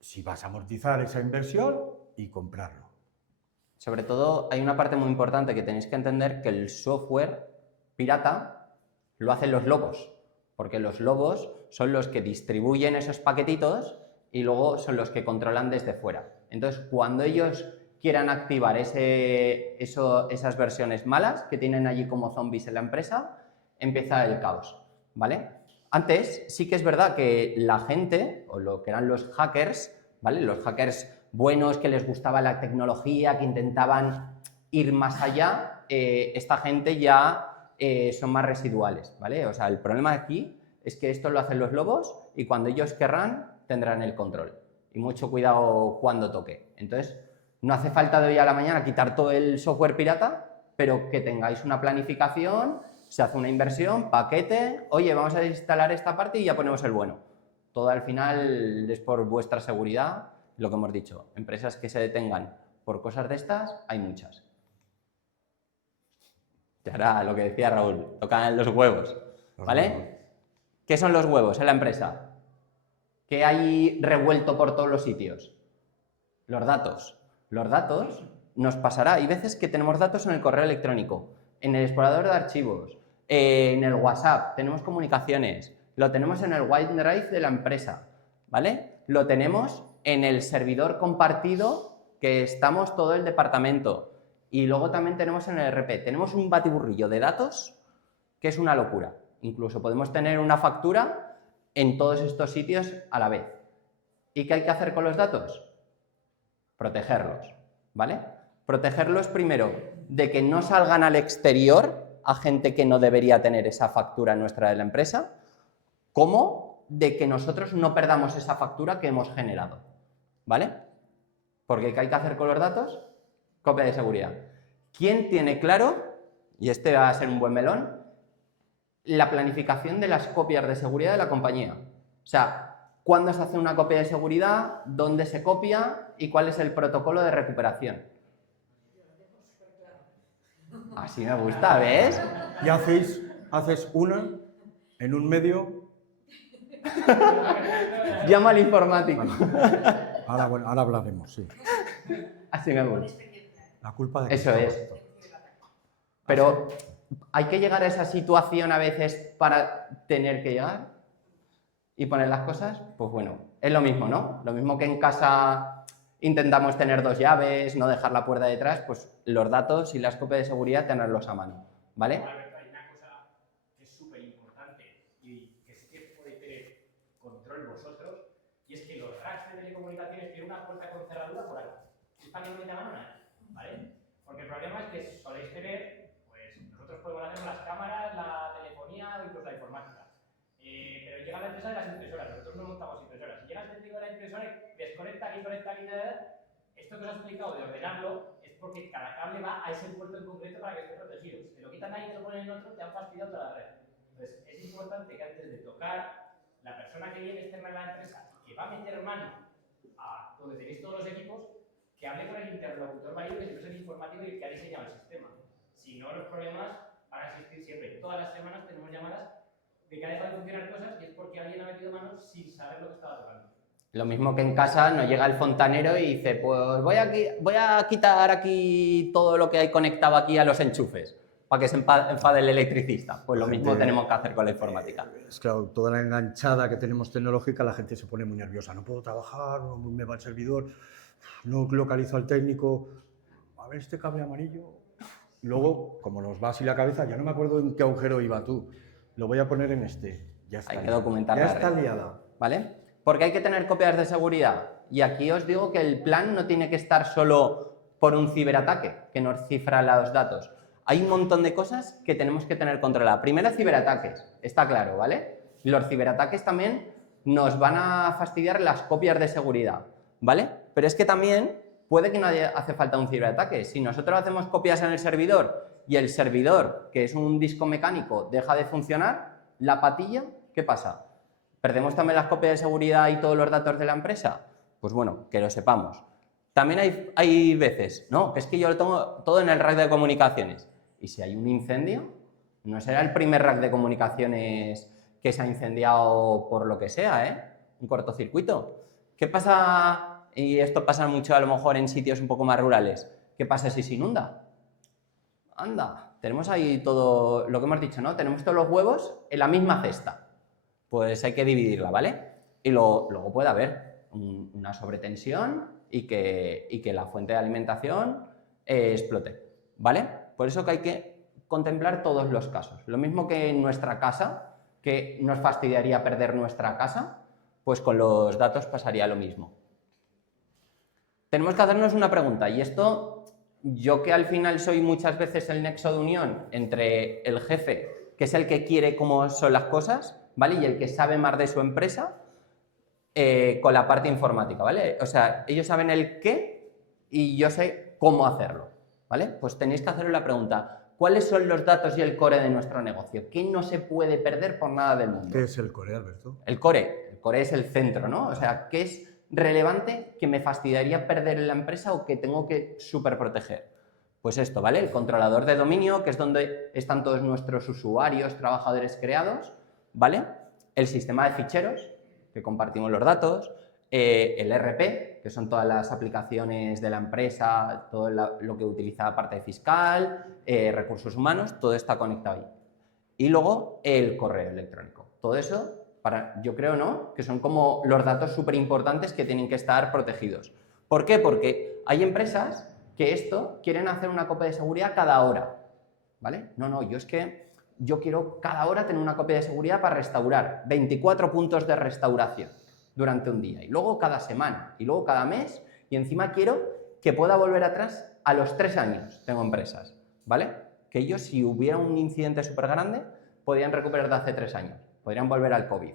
si vas a amortizar esa inversión y comprarlo. Sobre todo, hay una parte muy importante que tenéis que entender, que el software pirata lo hacen los lobos, porque los lobos son los que distribuyen esos paquetitos y luego son los que controlan desde fuera. Entonces, cuando ellos quieran activar esas versiones malas que tienen allí como zombies en la empresa, empieza el caos, ¿vale? Antes sí que es verdad que la gente, o lo que eran los hackers, ¿vale? Los hackers buenos que les gustaba la tecnología, que intentaban ir más allá, esta gente ya son más residuales, ¿vale? O sea, el problema aquí es que esto lo hacen los lobos y cuando ellos querrán tendrán el control. Y mucho cuidado cuando toque. Entonces, no hace falta de hoy a la mañana quitar todo el software pirata, pero que tengáis una planificación, se hace una inversión, paquete, oye, vamos a instalar esta parte y ya ponemos el bueno. Todo al final es por vuestra seguridad, lo que hemos dicho. Empresas que se detengan por cosas de estas, hay muchas. Y ahora lo que decía Raúl, tocan los huevos, ¿vale? ¿Qué son los huevos en la empresa? ¿Qué hay revuelto por todos los sitios? Los datos. Los datos nos pasará. Hay veces que tenemos datos en el correo electrónico, en el explorador de archivos, en el WhatsApp, tenemos comunicaciones, lo tenemos en el OneDrive de la empresa, ¿vale? Lo tenemos en el servidor compartido que estamos todo el departamento y luego también tenemos en el ERP. Tenemos un batiburrillo de datos que es una locura. Incluso podemos tener una factura en todos estos sitios a la vez. ¿Y qué hay que hacer con los datos? Protegerlos, ¿vale? Protegerlos primero de que no salgan al exterior a gente que no debería tener esa factura nuestra de la empresa, como de que nosotros no perdamos esa factura que hemos generado, ¿vale? Porque ¿qué hay que hacer con los datos? Copia de seguridad. ¿Quién tiene claro, y este va a ser un buen melón, la planificación de las copias de seguridad de la compañía? O sea, ¿cuándo se hace una copia de seguridad? ¿Dónde se copia? ¿Y cuál es el protocolo de recuperación? Así me gusta, ¿ves? Y haces una en un medio. Llama al informático. Ahora hablaremos, sí. Así me gusta. La culpa de Eso es. Pero hay que llegar a esa situación a veces para tener que llegar y poner las cosas. Pues bueno, es lo mismo, ¿no? Lo mismo que en casa intentamos tener 2 llaves, no dejar la puerta detrás, pues los datos y las copias de seguridad tenerlos a mano, ¿vale? Hay una cosa que es súper importante y que sí que podéis tener control vosotros, y es que los racks de telecomunicaciones tienen una puerta con cerradura por aquí. Es para que no meta mano nadie, ¿vale? Porque el problema es que soléis tener, pues nosotros podemos hacer las cámaras, la telefonía y pues la informática. Pero llega la empresa de las impresoras, nosotros no montamos impresoras. Si llega el técnico de la impresora y desconecta aquí, conecta aquí, esto que os he explicado de ordenarlo es porque cada cable va a ese puerto en concreto para que esté protegido. Si te lo quitan ahí y te lo ponen en otro, te han fastidiado toda la red. Entonces, es importante que antes de tocar, la persona que viene externa de la empresa, que va a meter mano a donde tenéis todos los equipos, que hable con el interlocutor válido, que siempre es el informático y el que ha diseñado el sistema. Si no, los problemas van a existir siempre. Todas las semanas tenemos llamadas de que ha dejado de funcionar cosas y es porque alguien ha metido mano sin saber lo que estaba tocando. Lo mismo que en casa no llega el fontanero y dice, pues voy a quitar aquí todo lo que hay conectado aquí a los enchufes para que se enfade el electricista. Pues lo mismo tenemos que hacer con la informática. Es claro, toda la enganchada que tenemos tecnológica, la gente se pone muy nerviosa. No puedo trabajar, no me va el servidor, no localizo al técnico. A ver este cable amarillo. Luego, como nos va así la cabeza, ya no me acuerdo en qué agujero iba tú. Lo voy a poner en este. Ya está. Hay que documentar ya la está red, liada. ¿vale? Porque hay que tener copias de seguridad. Y aquí os digo que el plan no tiene que estar solo por un ciberataque que nos cifra los datos. Hay un montón de cosas que tenemos que tener controladas. Primero, ciberataques, está claro, ¿vale? Los ciberataques también nos van a fastidiar las copias de seguridad, ¿vale? Pero es que también puede que no hace falta un ciberataque. Si nosotros hacemos copias en el servidor y el servidor, que es un disco mecánico, deja de funcionar, la patilla, ¿qué pasa? ¿Perdemos también las copias de seguridad y todos los datos de la empresa? Pues bueno, que lo sepamos. También hay veces, ¿no? Que es que yo lo tengo todo en el rack de comunicaciones. Y si hay un incendio, no será el primer rack de comunicaciones que se ha incendiado por lo que sea, ¿eh? Un cortocircuito. ¿Qué pasa? Y esto pasa mucho a lo mejor en sitios un poco más rurales. ¿Qué pasa si se inunda? Anda, tenemos ahí todo lo que hemos dicho, ¿no? Tenemos todos los huevos en la misma cesta. Pues hay que dividirla, ¿vale? Y luego puede haber una sobretensión y que la fuente de alimentación explote, ¿vale? Por eso que hay que contemplar todos los casos. Lo mismo que en nuestra casa, que nos fastidiaría perder nuestra casa, pues con los datos pasaría lo mismo. Tenemos que hacernos una pregunta, y esto, yo que al final soy muchas veces el nexo de unión entre el jefe, que es el que quiere cómo son las cosas, ¿vale? Y el que sabe más de su empresa, con la parte informática, ¿vale? O sea, ellos saben el qué y yo sé cómo hacerlo, ¿vale? Pues tenéis que haceros la pregunta, ¿cuáles son los datos y el core de nuestro negocio? ¿Qué no se puede perder por nada del mundo? ¿Qué es el core, Alberto? El core es el centro, ¿no? O sea, ¿qué es relevante que me fastidiaría perder en la empresa o que tengo que súper proteger? Pues esto, ¿vale? El controlador de dominio, que es donde están todos nuestros usuarios, trabajadores creados, ¿vale? El sistema de ficheros, que compartimos los datos, el ERP, que son todas las aplicaciones de la empresa, todo lo que utiliza la parte fiscal, recursos humanos, todo está conectado ahí. Y luego el correo electrónico. Todo eso, yo creo, ¿no?, que son como los datos súper importantes que tienen que estar protegidos. ¿Por qué? Porque hay empresas que quieren hacer una copia de seguridad cada hora, ¿vale? No, yo quiero cada hora tener una copia de seguridad para restaurar 24 puntos de restauración durante un día, y luego cada semana, y luego cada mes, y encima quiero que pueda volver atrás a los 3 años. Tengo empresas, ¿vale? Que ellos, si hubiera un incidente súper grande, podrían recuperar de hace 3 años, podrían volver al COVID,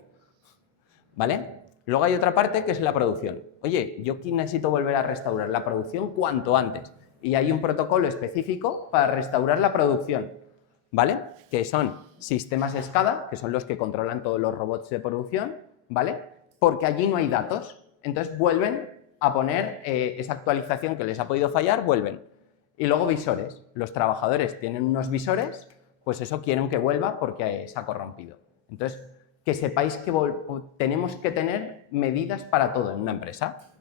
¿vale? Luego hay otra parte que es la producción. Oye, yo necesito volver a restaurar la producción cuanto antes, y hay un protocolo específico para restaurar la producción, ¿vale? Que son sistemas SCADA, que son los que controlan todos los robots de producción, ¿vale? Porque allí no hay datos, entonces vuelven a poner esa actualización que les ha podido fallar, vuelven. Y luego visores, los trabajadores tienen unos visores, pues eso quieren que vuelva porque se ha corrompido. Entonces, que sepáis que tenemos que tener medidas para todo en una empresa.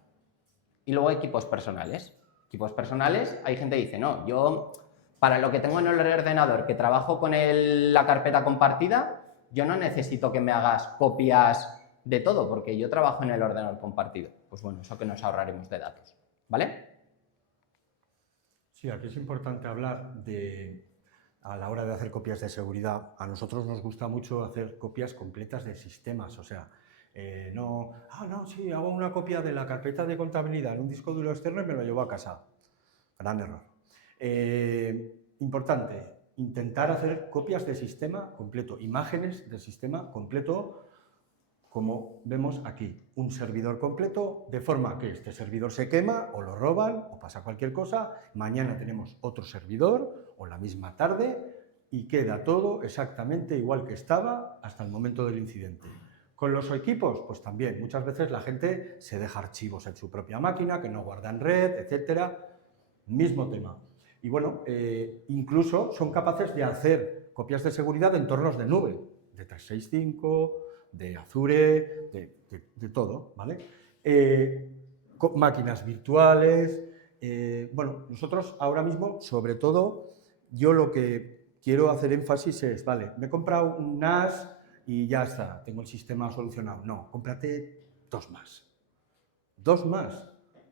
Y luego equipos personales. Equipos personales, hay gente que dice, no, yo para lo que tengo en el ordenador, que trabajo con la carpeta compartida, yo no necesito que me hagas copias de todo, porque yo trabajo en el ordenador compartido. Pues bueno, eso que nos ahorraremos de datos, ¿vale? Sí, aquí es importante hablar a la hora de hacer copias de seguridad, a nosotros nos gusta mucho hacer copias completas de sistemas, o sea, sí, hago una copia de la carpeta de contabilidad en un disco duro externo y me lo llevo a casa. Gran error. Importante, intentar hacer copias de sistema completo, imágenes del sistema completo, como vemos aquí, un servidor completo, de forma que este servidor se quema o lo roban o pasa cualquier cosa, mañana tenemos otro servidor o la misma tarde y queda todo exactamente igual que estaba hasta el momento del incidente. Con los equipos, pues también, muchas veces la gente se deja archivos en su propia máquina, que no guarda en red, etcétera, mismo tema. Y bueno, incluso son capaces de hacer copias de seguridad de entornos de nube, de 365, de Azure, de todo, ¿vale? Máquinas virtuales. Bueno, nosotros ahora mismo, sobre todo, yo lo que quiero hacer énfasis es, vale, me he comprado un NAS y ya está, tengo el sistema solucionado. No, cómprate 2 más. 2 más,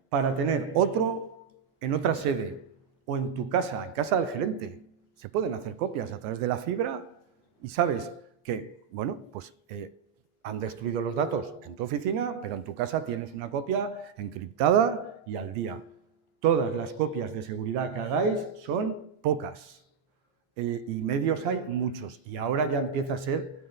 para tener otro en otra sede o en tu casa, en casa del gerente. Se pueden hacer copias a través de la fibra y sabes que, bueno, pues han destruido los datos en tu oficina, pero en tu casa tienes una copia encriptada y al día. Todas las copias de seguridad que hagáis son pocas y medios hay muchos y ahora ya empieza a ser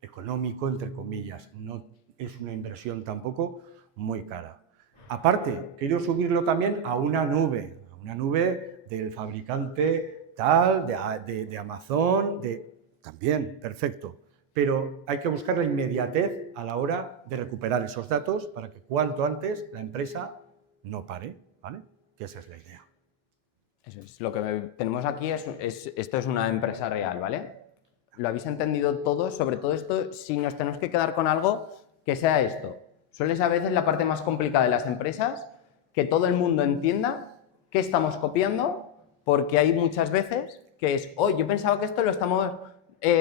económico, entre comillas, no es una inversión tampoco muy cara. Aparte, quiero subirlo también a una nube del fabricante tal, de Amazon, también, perfecto. Pero hay que buscar la inmediatez a la hora de recuperar esos datos para que cuanto antes la empresa no pare, ¿vale? Que esa es la idea. Eso es. Lo que tenemos aquí esto es una empresa real, ¿vale? Lo habéis entendido todo, sobre todo esto, si nos tenemos que quedar con algo, que sea esto. Suele ser a veces la parte más complicada de las empresas, que todo el mundo entienda qué estamos copiando, porque hay muchas veces que es, yo pensaba que esto lo estamos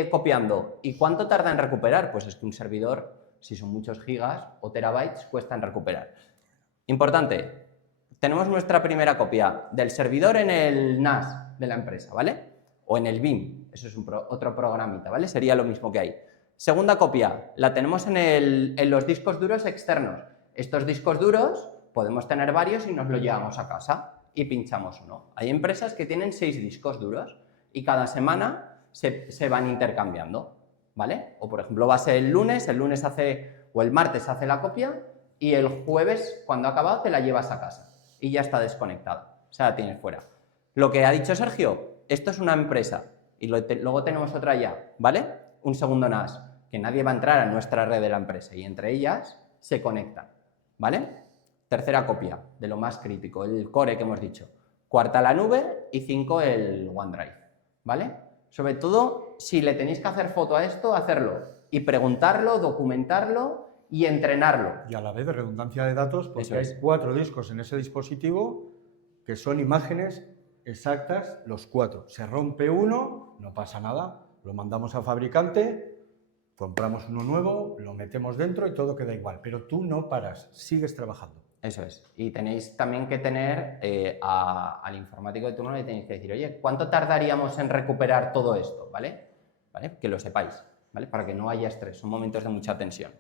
copiando. ¿Y cuánto tarda en recuperar? Pues es que un servidor, si son muchos gigas o terabytes, cuesta en recuperar. Importante, tenemos nuestra primera copia del servidor en el NAS de la empresa, ¿vale? O en el BIM, eso es otro programita, ¿vale? Sería lo mismo que hay. Segunda copia, la tenemos en los discos duros externos. Estos discos duros podemos tener varios y nos los llevamos a casa y pinchamos uno. Hay empresas que tienen 6 discos duros y cada semana se van intercambiando, ¿vale? O por ejemplo va a ser el lunes o el martes hace la copia y el jueves, cuando ha acabado, te la llevas a casa y ya está desconectada, o sea, la tienes fuera. Lo que ha dicho Sergio, esto es una empresa y luego tenemos otra ya, ¿vale? Un segundo NAS, que nadie va a entrar a nuestra red de la empresa y entre ellas se conectan, ¿vale? Tercera copia, de lo más crítico, el core que hemos dicho. Cuarta la nube y 5 el OneDrive, ¿vale? Sobre todo, si le tenéis que hacer foto a esto, hacerlo y preguntarlo, documentarlo y entrenarlo. Y a la vez de redundancia de datos, porque hay 4 discos en ese dispositivo que son imágenes exactas, los 4. Se rompe uno, no pasa nada, lo mandamos al fabricante, compramos uno nuevo, lo metemos dentro y todo queda igual. Pero tú no paras, sigues trabajando. Eso es. Y tenéis también que tener al informático de turno, le tenéis que decir, oye, ¿cuánto tardaríamos en recuperar todo esto? ¿Vale? Que lo sepáis, ¿vale? Para que no haya estrés, son momentos de mucha tensión.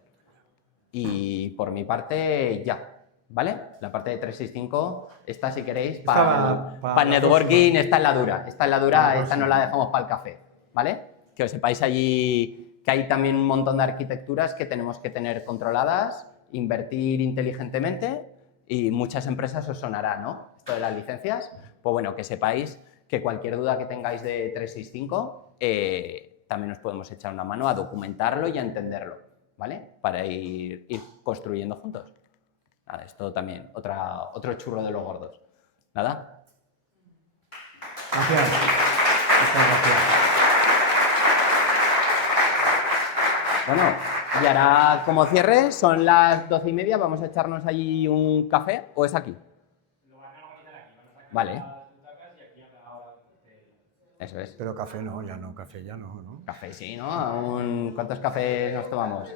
Y por mi parte, ya, ¿vale? La parte de 365, esta si queréis, para networking, esta es la dura. Esta no la dejamos para el café, ¿vale? Que os sepáis allí que hay también un montón de arquitecturas que tenemos que tener controladas, invertir inteligentemente y muchas empresas os sonará, ¿no? Esto de las licencias. Pues bueno, que sepáis que cualquier duda que tengáis de 365 también os podemos echar una mano a documentarlo y a entenderlo, ¿vale? Para ir construyendo juntos. Nada, esto también, otro churro de los gordos. ¿Nada? Gracias. Muchas gracias. Bueno, y ahora como cierre, son las 12:30, vamos a echarnos allí un café, ¿o es aquí? Lo van a organizar aquí, van a sacar Vale. las butacas y aquí a la hora Eso es. Pero café no, café ya no, ¿no? Café sí, ¿no? ¿Cuántos cafés nos tomamos?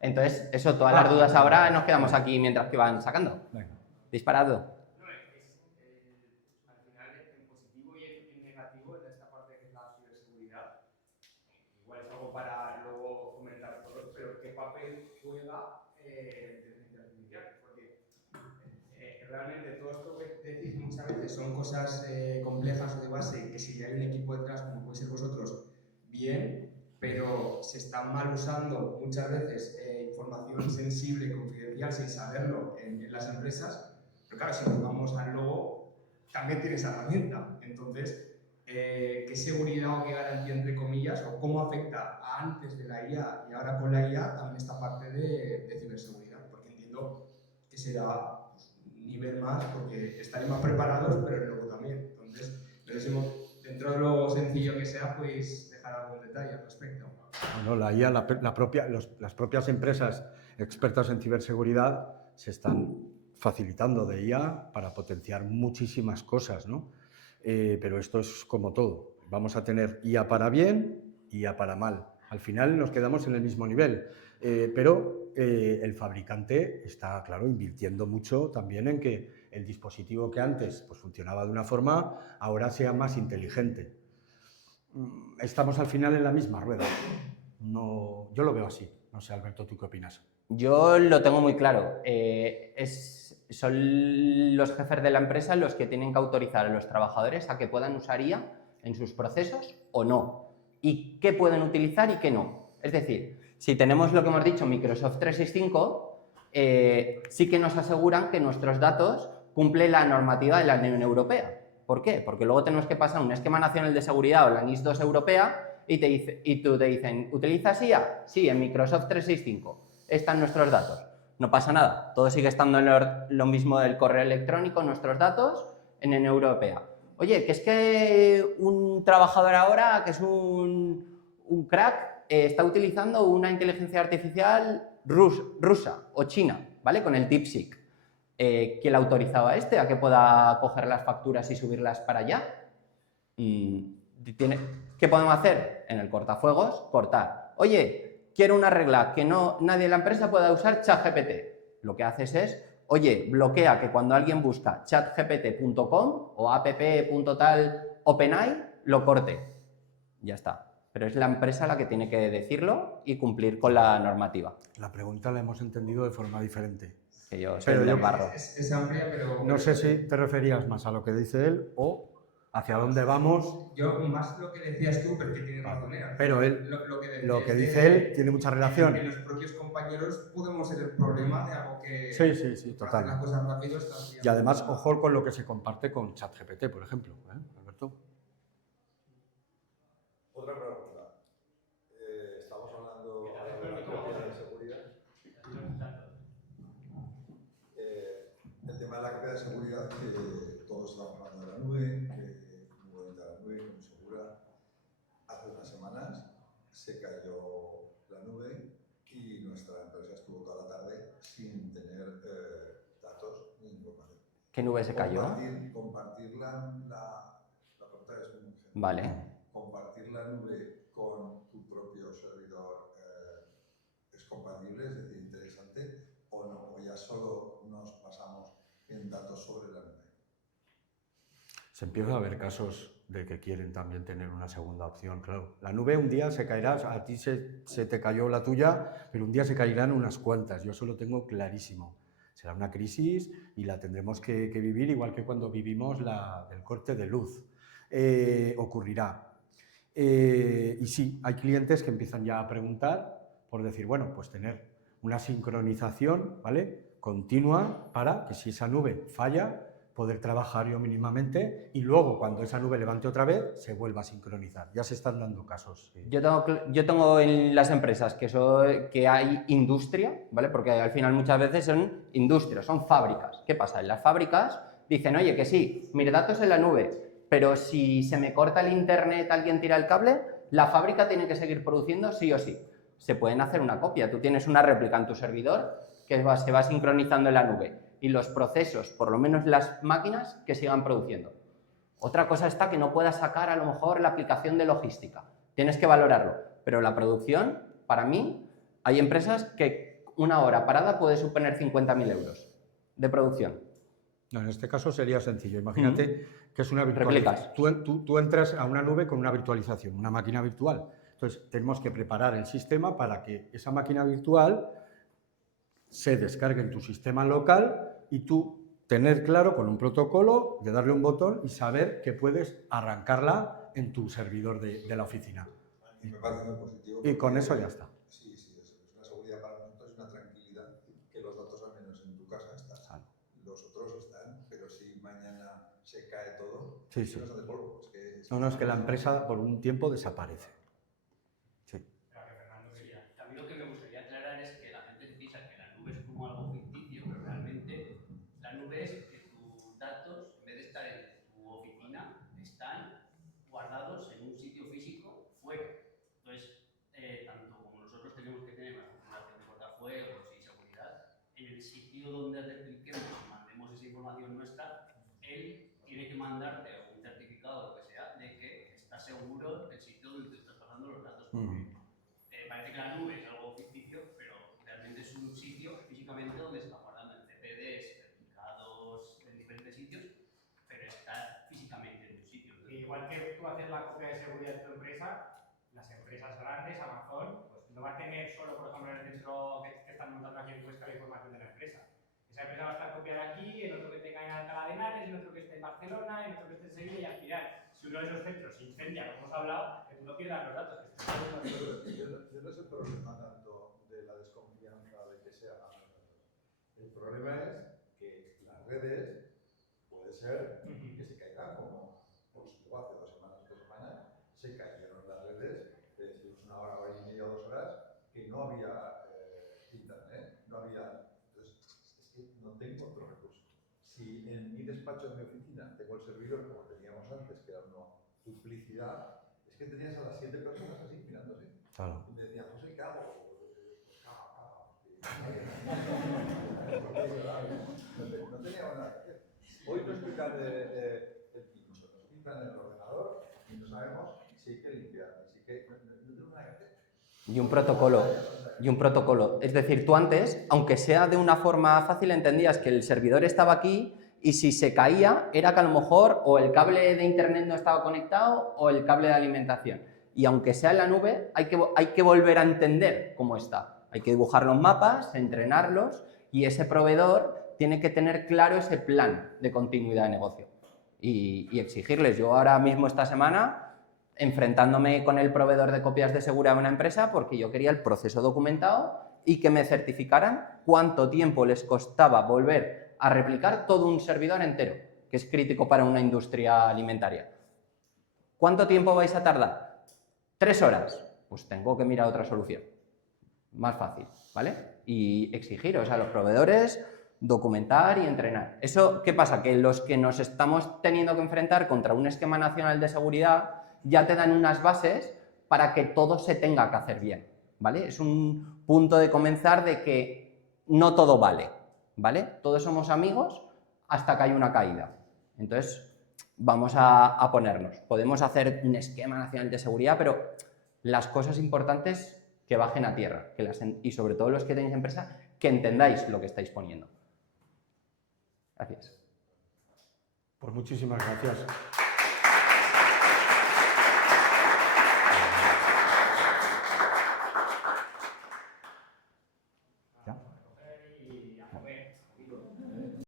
Entonces, eso, todas las dudas ahora nos quedamos aquí mientras que van sacando. Venga. Disparado. No, al final en positivo y en negativo en esta parte que es la ciberseguridad. Igual es algo para luego comentar todos, pero ¿qué papel juega la inteligencia artificial? Porque realmente todo esto que decís muchas veces son cosas complejas o de base que si hay un equipo detrás, como puede ser vosotros, bien, pero se está mal usando muchas veces información sensible y confidencial sin saberlo en las empresas. Pero claro, si nos vamos al logo, también tiene esa herramienta. Entonces, ¿qué seguridad o qué garantía, entre comillas, o cómo afecta a antes de la IA y ahora con la IA también esta parte de ciberseguridad? Porque entiendo que será un nivel más, porque estaremos preparados, pero luego también. Entonces, dentro de lo sencillo que sea, pues dejar algún detalle al respecto. Bueno, la IA, las propias empresas expertas en ciberseguridad se están facilitando de IA para potenciar muchísimas cosas, ¿no? Pero esto es como todo. Vamos a tener IA para bien y IA para mal. Al final nos quedamos en el mismo nivel. Pero el fabricante está, claro, invirtiendo mucho también en que el dispositivo que antes pues, funcionaba de una forma, ahora sea más inteligente. Estamos al final en la misma rueda. No, yo lo veo así. No sé, Alberto, ¿tú qué opinas? Yo lo tengo muy claro. Son los jefes de la empresa los que tienen que autorizar a los trabajadores a que puedan usar IA en sus procesos o no. Y qué pueden utilizar y qué no. Es decir, si tenemos lo que hemos dicho, Microsoft 365, sí que nos aseguran que nuestros datos cumplen la normativa de la Unión Europea. ¿Por qué? Porque luego tenemos que pasar un esquema nacional de seguridad o la NIS2 europea y tú te dicen, ¿utilizas IA? Sí, en Microsoft 365. Están nuestros datos. No pasa nada. Todo sigue estando en lo mismo del correo electrónico, nuestros datos, en la Unión Europea. Oye, que es que un trabajador ahora, que es un crack, está utilizando una inteligencia artificial rusa o china, ¿vale? Con el DeepSeek. ¿Quién le ha autorizado a a que pueda coger las facturas y subirlas para allá? ¿Qué podemos hacer? En el cortafuegos, cortar. Oye, quiero una regla que nadie en la empresa pueda usar ChatGPT. Lo que haces es, oye, bloquea que cuando alguien busca chatgpt.com o app.tal OpenAI, lo corte. Ya está. Pero es la empresa la que tiene que decirlo y cumplir con la normativa. La pregunta la hemos entendido de forma diferente. Que yo soy del barro. Es amplia, pero... No sé si te referías más a lo que dice él o hacia dónde vamos. Yo más lo que decías tú, pero que tienes razón, ¿eh? Pero él, lo que dice él tiene mucha relación. En los propios compañeros podemos ser el problema de algo que... Sí, para hacer las total. cosas rápido estás... Y además, ojo con lo que se comparte con ChatGPT, por ejemplo, Alberto. Otra pregunta. Estamos hablando ahora de la copia de seguridad. El tema de la copia de seguridad, que todos estamos hablando de la nube, que muy bonita la nube, muy segura. Hace unas semanas se cayó la nube y nuestra empresa estuvo toda la tarde sin tener datos ni información. ¿Qué nube se cayó? Compartir la pregunta es muy general. Vale. Compartir la nube con tu propio servidor es compatible, es decir, interesante, o no, o ya solo nos basamos en datos sobre la nube. Se empiezan a ver casos de que quieren también tener una segunda opción, claro. La nube un día se caerá, a ti se te cayó la tuya, pero un día se caerán unas cuantas, yo eso lo tengo clarísimo. Será una crisis y la tendremos que vivir igual que cuando vivimos el corte de luz. Ocurrirá. Y sí, hay clientes que empiezan ya a preguntar por decir, bueno, pues tener una sincronización, ¿vale?, continua para que si esa nube falla, poder trabajar yo mínimamente y luego cuando esa nube levante otra vez, se vuelva a sincronizar. Ya se están dando casos. Sí. Yo tengo en las empresas que hay industria, ¿vale? Porque al final muchas veces son industrias, son fábricas. ¿Qué pasa? En las fábricas dicen, oye, que sí, mis datos en la nube, pero si se me corta el internet, alguien tira el cable, la fábrica tiene que seguir produciendo sí o sí. Se pueden hacer una copia. Tú tienes una réplica en tu servidor que se va sincronizando en la nube y los procesos, por lo menos las máquinas, que sigan produciendo. Otra cosa está que no puedas sacar a lo mejor la aplicación de logística. Tienes que valorarlo. Pero la producción, para mí, hay empresas que una hora parada puede suponer 50.000 euros de producción. No, en este caso sería sencillo. Imagínate que es una virtualización. Tú entras a una nube con una virtualización, una máquina virtual. Entonces, tenemos que preparar el sistema para que esa máquina virtual se descargue en tu sistema local y tú tener claro con un protocolo de darle un botón y saber que puedes arrancarla en tu servidor de la oficina. Y me parece muy positivo. Y con eso ya está. Sí, es una seguridad para nosotros, es una tranquilidad que los datos al menos en tu casa están. Los otros están, pero si mañana se cae todo, sí. No se hace polvo. No, es que la empresa por un tiempo desaparece. Sí. A mí lo que me gustaría aclarar es que la gente piensa que la nube es como algo ficticio, pero realmente la nube es que tus datos, en vez de estar en tu oficina, están guardados en un sitio físico fuera. Entonces, tanto como nosotros tenemos que tener la configuración de cortafuegos y seguridad, en el sitio donde repliquemos y mandemos esa información nuestra, él tiene que mandarte un certificado o lo que sea de que está seguro del sitio donde te estás pasando los datos. Parece que la nube es algo ficticio, pero realmente es un sitio físicamente donde se está guardando en CPDs certificados en diferentes sitios, pero está físicamente en un sitio. Igual que tú haces la copia de seguridad de tu empresa, las empresas grandes, Amazon, pues no va a tener solo, por ejemplo, en el centro que están montando aquí en Huesca la información de la empresa. Esa empresa va a estar copiada aquí, en otro que tenga en Alcalá de Henares, en otro que esté en Barcelona, en otro que esté en Sevilla, y al final, si uno de esos centros se incendia, como hemos hablado, que tú no pierdas los datos. Yo no es el problema tanto de la desconfianza de que se hagan los datos. El problema es que las redes puede ser que se caigan, como hace 2 semanas, 3 semanas, se cayeron las redes, decimos una hora y media o 2 horas, que no había internet, no había. Entonces, es que no tengo otro recurso. Si en mi despacho, en mi oficina, tengo el servidor como teníamos antes, que era una duplicidad, es que tenías a las 7 personas así mirándose. Claro. Y me decían, José, ¿qué hago? Pues caga. No teníamos nada que hacer. Hoy nos quitan nos quitan el ordenador y no sabemos si hay que limpiar, si hay que... No tenemos nada que hacer. Y un protocolo. Es decir, tú antes, aunque sea de una forma fácil, entendías que el servidor estaba aquí y si se caía era que a lo mejor o el cable de internet no estaba conectado o el cable de alimentación. Y aunque sea en la nube, hay que volver a entender cómo está. Hay que dibujar los mapas, entrenarlos y ese proveedor tiene que tener claro ese plan de continuidad de negocio. y exigirles. Yo ahora mismo esta semana, enfrentándome con el proveedor de copias de seguridad de una empresa porque yo quería el proceso documentado y que me certificaran cuánto tiempo les costaba volver a replicar todo un servidor entero, que es crítico para una industria alimentaria. ¿Cuánto tiempo vais a tardar? 3 horas. Pues tengo que mirar otra solución. Más fácil, ¿vale? Y exigiros a los proveedores documentar y entrenar. ¿Eso qué pasa? Que los que nos estamos teniendo que enfrentar contra un esquema nacional de seguridad ya te dan unas bases para que todo se tenga que hacer bien, ¿vale? Es un punto de comenzar de que no todo vale, ¿vale? Todos somos amigos hasta que hay una caída. Entonces, vamos a ponernos. Podemos hacer un esquema nacional de seguridad, pero las cosas importantes que bajen a tierra, y sobre todo los que tenéis empresa, que entendáis lo que estáis poniendo. Gracias. Pues muchísimas gracias.